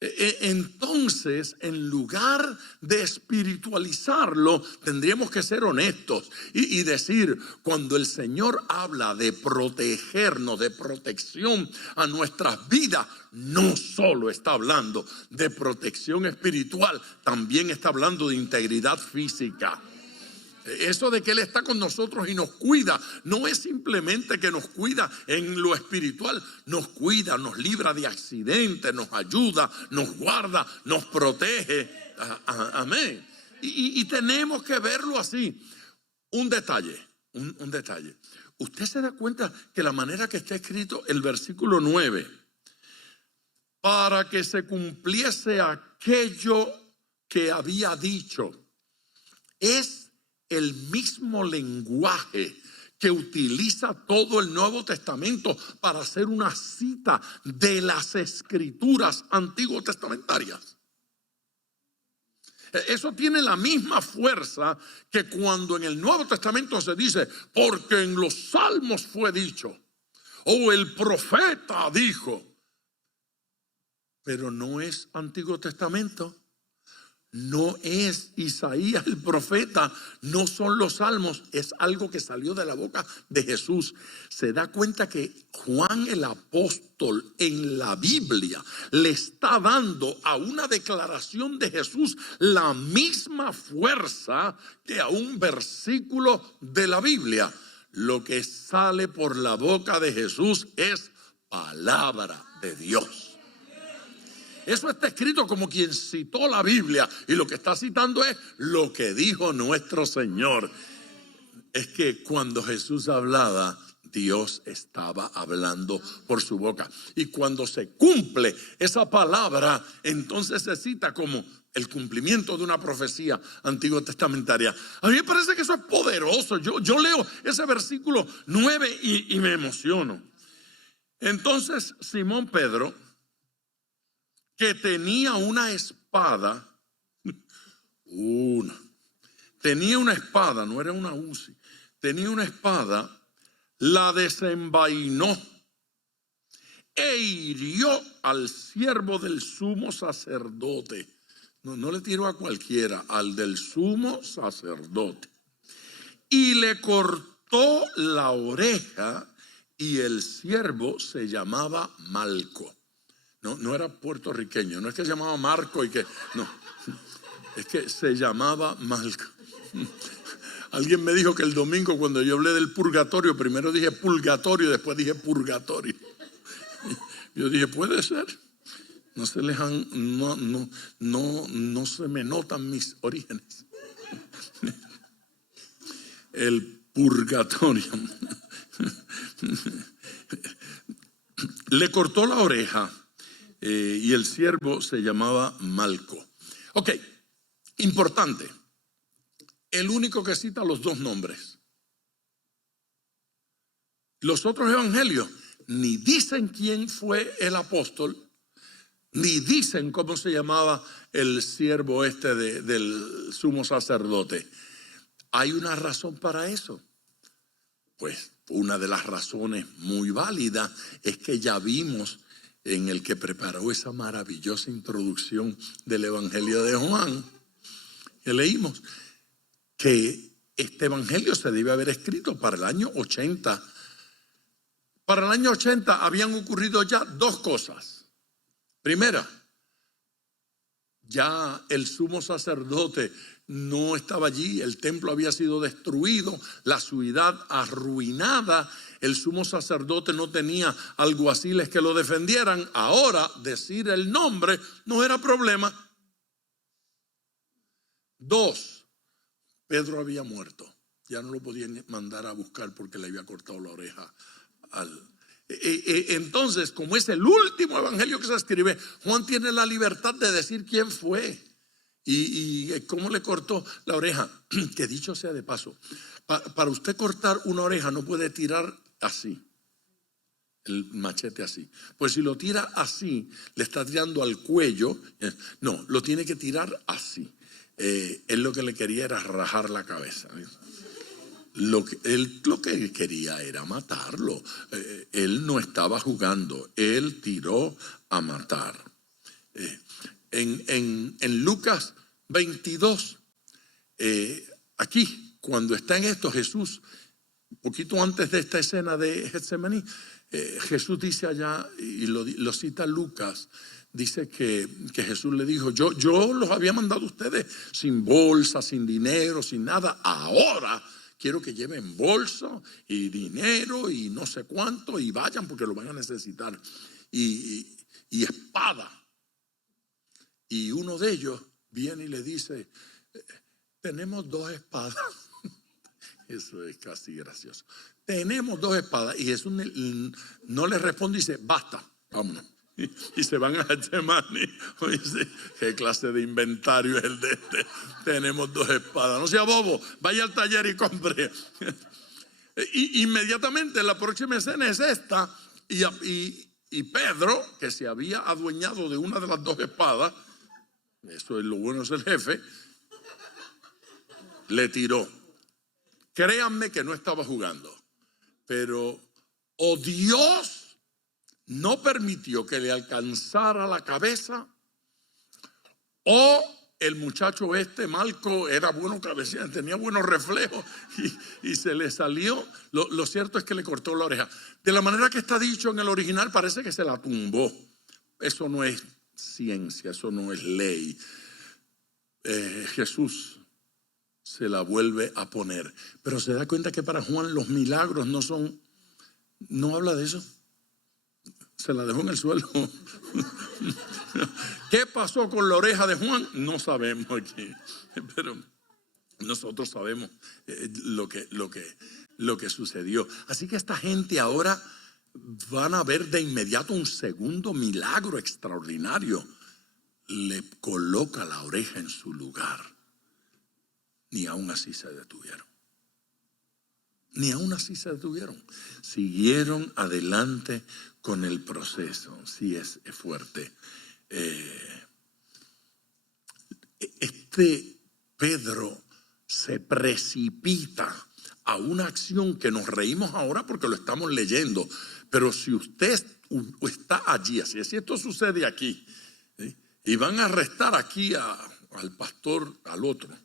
entonces, en lugar de espiritualizarlo, tendríamos que ser honestos y decir, cuando el Señor habla de protegernos, de protección a nuestras vidas, no solo está hablando de protección espiritual, también está hablando de integridad física. Eso de que Él está con nosotros y nos cuida, no es simplemente que nos cuida en lo espiritual, nos cuida, nos libra de accidentes, nos ayuda, nos guarda, nos protege. Amén. Y tenemos que verlo así. Un detalle. Usted se da cuenta que la manera que está escrito el versículo 9, para que se cumpliese aquello que había dicho, es el mismo lenguaje que utiliza todo el Nuevo Testamento para hacer una cita de las escrituras antiguo testamentarias. Eso tiene la misma fuerza que cuando en el Nuevo Testamento se dice, porque en los Salmos fue dicho, o el profeta dijo. Pero no es Antiguo Testamento. no es Isaías el profeta, no son los salmos, es algo que salió de la boca de Jesús. Se da cuenta que Juan el apóstol en la Biblia le está dando a una declaración de Jesús la misma fuerza que a un versículo de la Biblia. Lo que sale por la boca de Jesús es palabra de Dios. Eso está escrito como quien citó la Biblia, y lo que está citando es lo que dijo nuestro Señor. Es que cuando Jesús hablaba, Dios estaba hablando por su boca. Y cuando se cumple esa palabra, entonces se cita como el cumplimiento de una profecía antigua testamentaria. A mí me parece que eso es poderoso. Yo leo ese versículo 9 y me emociono. Entonces Simón Pedro, que tenía una espada, tenía una espada, no era una Uzi, tenía una espada, la desenvainó e hirió al siervo del sumo sacerdote. No le tiró a cualquiera, al del sumo sacerdote. Y le cortó la oreja, y el siervo se llamaba Malco. No era puertorriqueño, no es que se llamaba Marco no, es que se llamaba Malco. Alguien me dijo que el domingo cuando yo hablé del purgatorio, primero dije purgatorio, después dije purgatorio. Yo dije, puede ser. No se me notan mis orígenes. El purgatorio. Le cortó la oreja. Y el siervo se llamaba Malco. Ok, importante. El único que cita los dos nombres. Los otros evangelios ni dicen quién fue el apóstol, ni dicen cómo se llamaba el siervo del sumo sacerdote. ¿Hay una razón para eso? Pues una de las razones muy válidas es que ya vimos en el que preparó esa maravillosa introducción del Evangelio de Juan, que leímos, que este Evangelio se debe haber escrito para el año 80. Para el año 80 habían ocurrido ya dos cosas. Primera, ya el sumo sacerdote no estaba allí, el templo había sido destruido, la ciudad arruinada. El sumo sacerdote no tenía alguaciles que lo defendieran. Ahora decir el nombre no era problema. Dos, Pedro había muerto. Ya no lo podían mandar a buscar porque le había cortado la oreja entonces, como es el último evangelio que se escribe, Juan tiene la libertad de decir quién fue y cómo le cortó la oreja. Que dicho sea de paso, para usted cortar una oreja no puede tirar así, el machete así. Pues si lo tira así, le está tirando al cuello. No, lo tiene que tirar así. Él lo que le quería era rajar la cabeza. Lo que él quería era matarlo. Él no estaba jugando, él tiró a matar. En Lucas 22, aquí, cuando está en esto, Jesús, un poquito antes de esta escena de Getsemaní, Jesús dice allá, y lo cita Lucas, dice que Jesús le dijo, yo los había mandado a ustedes sin bolsa, sin dinero, sin nada. Ahora quiero que lleven bolsa y dinero y no sé cuánto y vayan porque lo van a necesitar. Y espada. Y uno de ellos viene y le dice, tenemos dos espadas. Eso es casi gracioso. Tenemos dos espadas. Y Jesús no le responde y dice, basta, vámonos. Y se van a Getsemaní. ¿Qué clase de inventario es el de este? Tenemos dos espadas. No sea bobo, vaya al taller y compre. Inmediatamente la próxima escena es esta. Y Pedro, que se había adueñado de una de las dos espadas, eso es lo bueno, es el jefe, le tiró. Créanme que no estaba jugando, pero Dios no permitió que le alcanzara la cabeza, o el muchacho Marco, era bueno cabeceando, tenía buenos reflejos y se le salió. Lo cierto es que le cortó la oreja. De la manera que está dicho en el original, parece que se la tumbó. Eso no es ciencia, eso no es ley. Jesús se la vuelve a poner. Pero se da cuenta que para Juan los milagros no habla de eso. Se la dejó en el suelo. ¿Qué pasó con la oreja de Juan? No sabemos aquí. Pero nosotros sabemos lo que sucedió. Así que esta gente ahora van a ver de inmediato un segundo milagro extraordinario. Le coloca la oreja en su lugar. Ni aún así se detuvieron. Ni aún así se detuvieron. Siguieron adelante con el proceso. Sí, es fuerte. Pedro se precipita a una acción que nos reímos ahora porque lo estamos leyendo. Pero si usted está allí, si esto sucede aquí, ¿sí? Y van a arrestar aquí al pastor, al otro.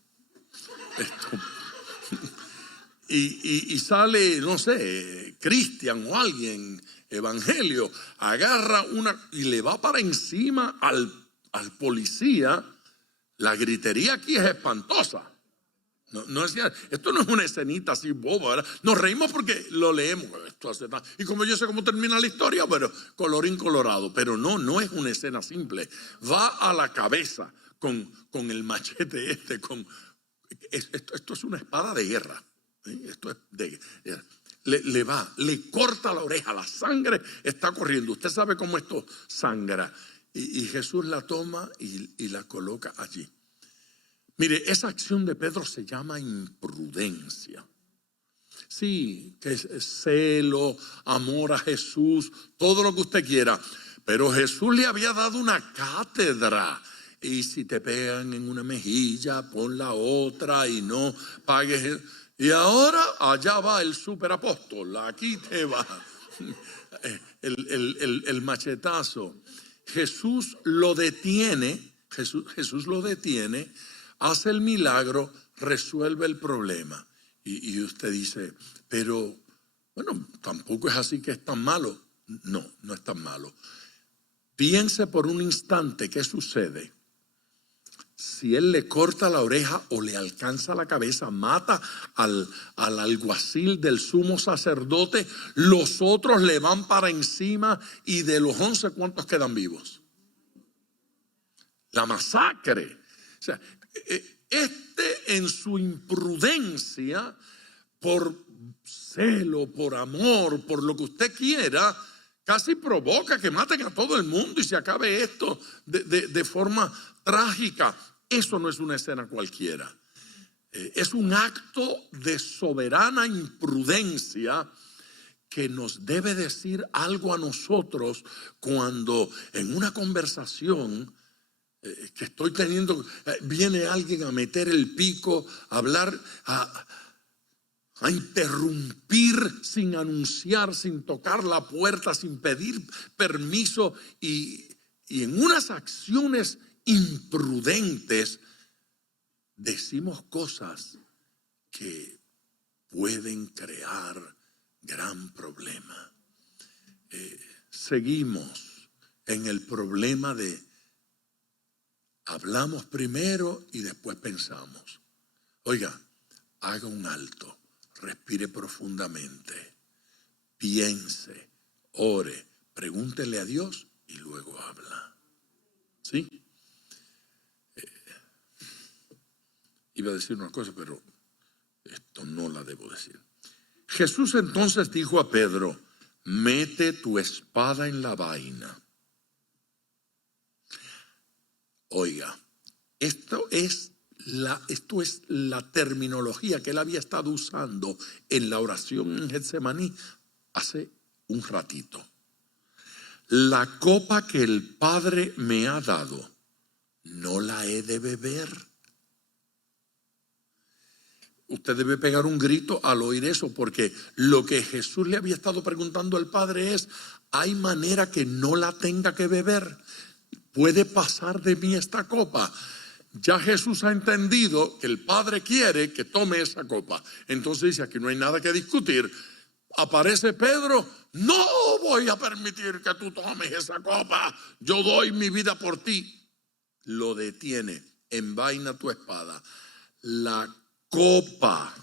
Y sale, no sé, Cristian o alguien, Evangelio, agarra y le va para encima al policía. La gritería aquí es espantosa. Esto no es una escenita así boba, ¿verdad? Nos reímos porque lo leemos. Y como yo sé cómo termina la historia, pero colorín colorado. Pero no es una escena simple. Va a la cabeza con el machete esto es una espada de guerra. Esto es de guerra. Le corta la oreja, la sangre está corriendo. Usted sabe cómo esto sangra. Y Jesús la toma y la coloca allí. Mire, esa acción de Pedro se llama imprudencia. Sí, que es celo, amor a Jesús, todo lo que usted quiera. Pero Jesús le había dado una cátedra. Y si te pegan en una mejilla, pon la otra y no pagues. Y ahora allá va el superapóstol. Aquí te va el machetazo. Jesús lo detiene. Jesús lo detiene. Hace el milagro, resuelve el problema. Y usted dice, pero bueno, tampoco es así que es tan malo. No es tan malo. Piense por un instante qué sucede. Si él le corta la oreja o le alcanza la cabeza, mata al alguacil del sumo sacerdote, los otros le van para encima y de los 11, ¿cuántos quedan vivos? La masacre. O sea, en su imprudencia, por celo, por amor, por lo que usted quiera, casi provoca que maten a todo el mundo y se acabe esto de forma trágica. Eso no es una escena cualquiera. Es un acto de soberana imprudencia que nos debe decir algo a nosotros cuando en una conversación que estoy teniendo, viene alguien a meter el pico, a hablar, a interrumpir sin anunciar, sin tocar la puerta, sin pedir permiso y en unas acciones imprudentes decimos cosas que pueden crear gran problema. Seguimos en el problema de hablamos primero y después pensamos. Oiga, haga un alto, respire profundamente, piense, ore, pregúntele a Dios y luego habla. ¿Sí? Iba a decir una cosa, pero esto no la debo decir. Jesús entonces dijo a Pedro, mete tu espada en la vaina. Oiga, esto es la terminología que él había estado usando en la oración en Getsemaní hace un ratito. La copa que el Padre me ha dado, no la he de beber. Usted debe pegar un grito al oír eso, porque lo que Jesús le había estado preguntando al Padre es, ¿hay manera que no la tenga que beber? ¿Puede pasar de mí esta copa? ya Jesús ha entendido que el Padre quiere que tome esa copa. Entonces dice, aquí no hay nada que discutir. Aparece Pedro, no voy a permitir que tú tomes esa copa. Yo doy mi vida por ti. Lo detiene, envaina tu espada. La copa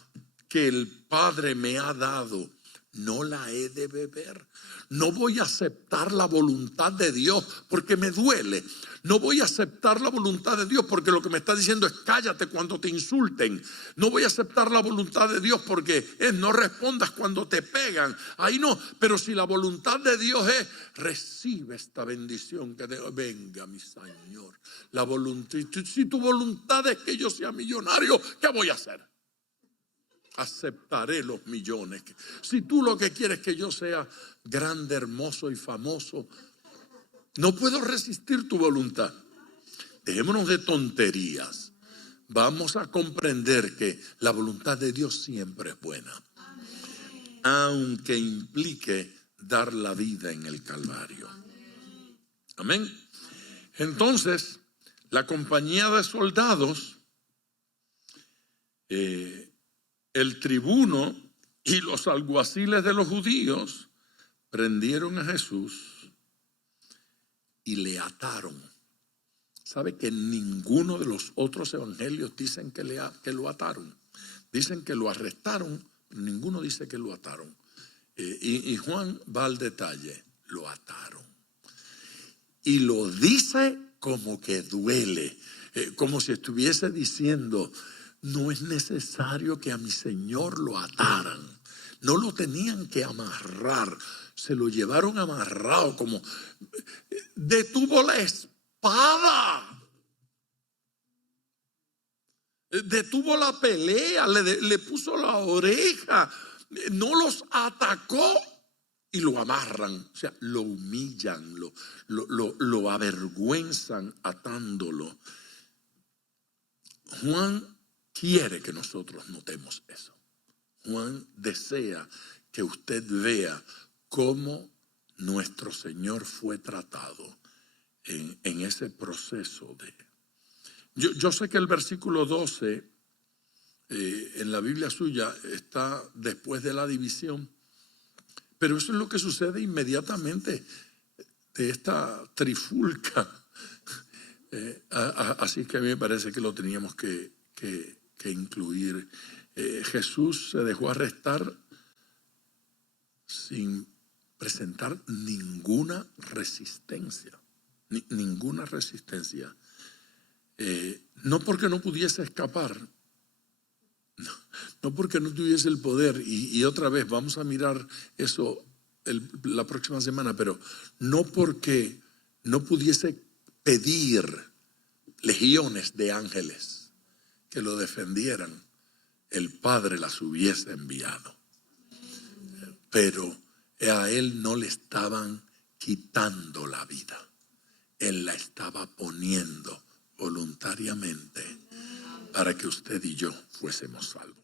que el Padre me ha dado, no la he de beber. No voy a aceptar la voluntad de Dios porque me duele. No voy a aceptar la voluntad de Dios porque lo que me está diciendo es cállate cuando te insulten. No voy a aceptar la voluntad de Dios porque es no respondas cuando te pegan. Ahí no, pero si la voluntad de Dios es recibe esta bendición que venga mi Señor. La voluntad, si tu voluntad es que yo sea millonario, ¿qué voy a hacer? Aceptaré los millones. Si tú lo que quieres es que yo sea grande, hermoso y famoso, no puedo resistir tu voluntad. Dejémonos de tonterías. Vamos a comprender que la voluntad de Dios siempre es buena, aunque implique dar la vida en el Calvario. Amén. Entonces, la compañía de soldados, el tribuno y los alguaciles de los judíos prendieron a Jesús y le ataron. ¿Sabe que ninguno de los otros evangelios dicen que lo ataron? Dicen que lo arrestaron, pero ninguno dice que lo ataron. Y Juan va al detalle, lo ataron. Y lo dice como que duele, como si estuviese diciendo, no es necesario que a mi Señor lo ataran. No lo tenían que amarrar. Se lo llevaron amarrado como detuvo la espada. Detuvo la pelea, le puso la oreja. No los atacó y lo amarran. O sea, lo humillan, lo avergüenzan atándolo. Juan quiere que nosotros notemos eso. Juan desea que usted vea cómo nuestro Señor fue tratado en ese proceso de... Yo sé que el versículo 12 en la Biblia suya está después de la división, pero eso es lo que sucede inmediatamente de esta trifulca. Así que a mí me parece que lo teníamos que incluir. Jesús se dejó arrestar sin presentar ninguna resistencia. Ninguna resistencia. No porque no pudiese escapar, no porque no tuviese el poder, y otra vez vamos a mirar eso la próxima semana, pero no porque no pudiese pedir legiones de ángeles que lo defendieran, el Padre las hubiese enviado. Pero a él no le estaban quitando la vida, él la estaba poniendo voluntariamente para que usted y yo fuésemos salvos.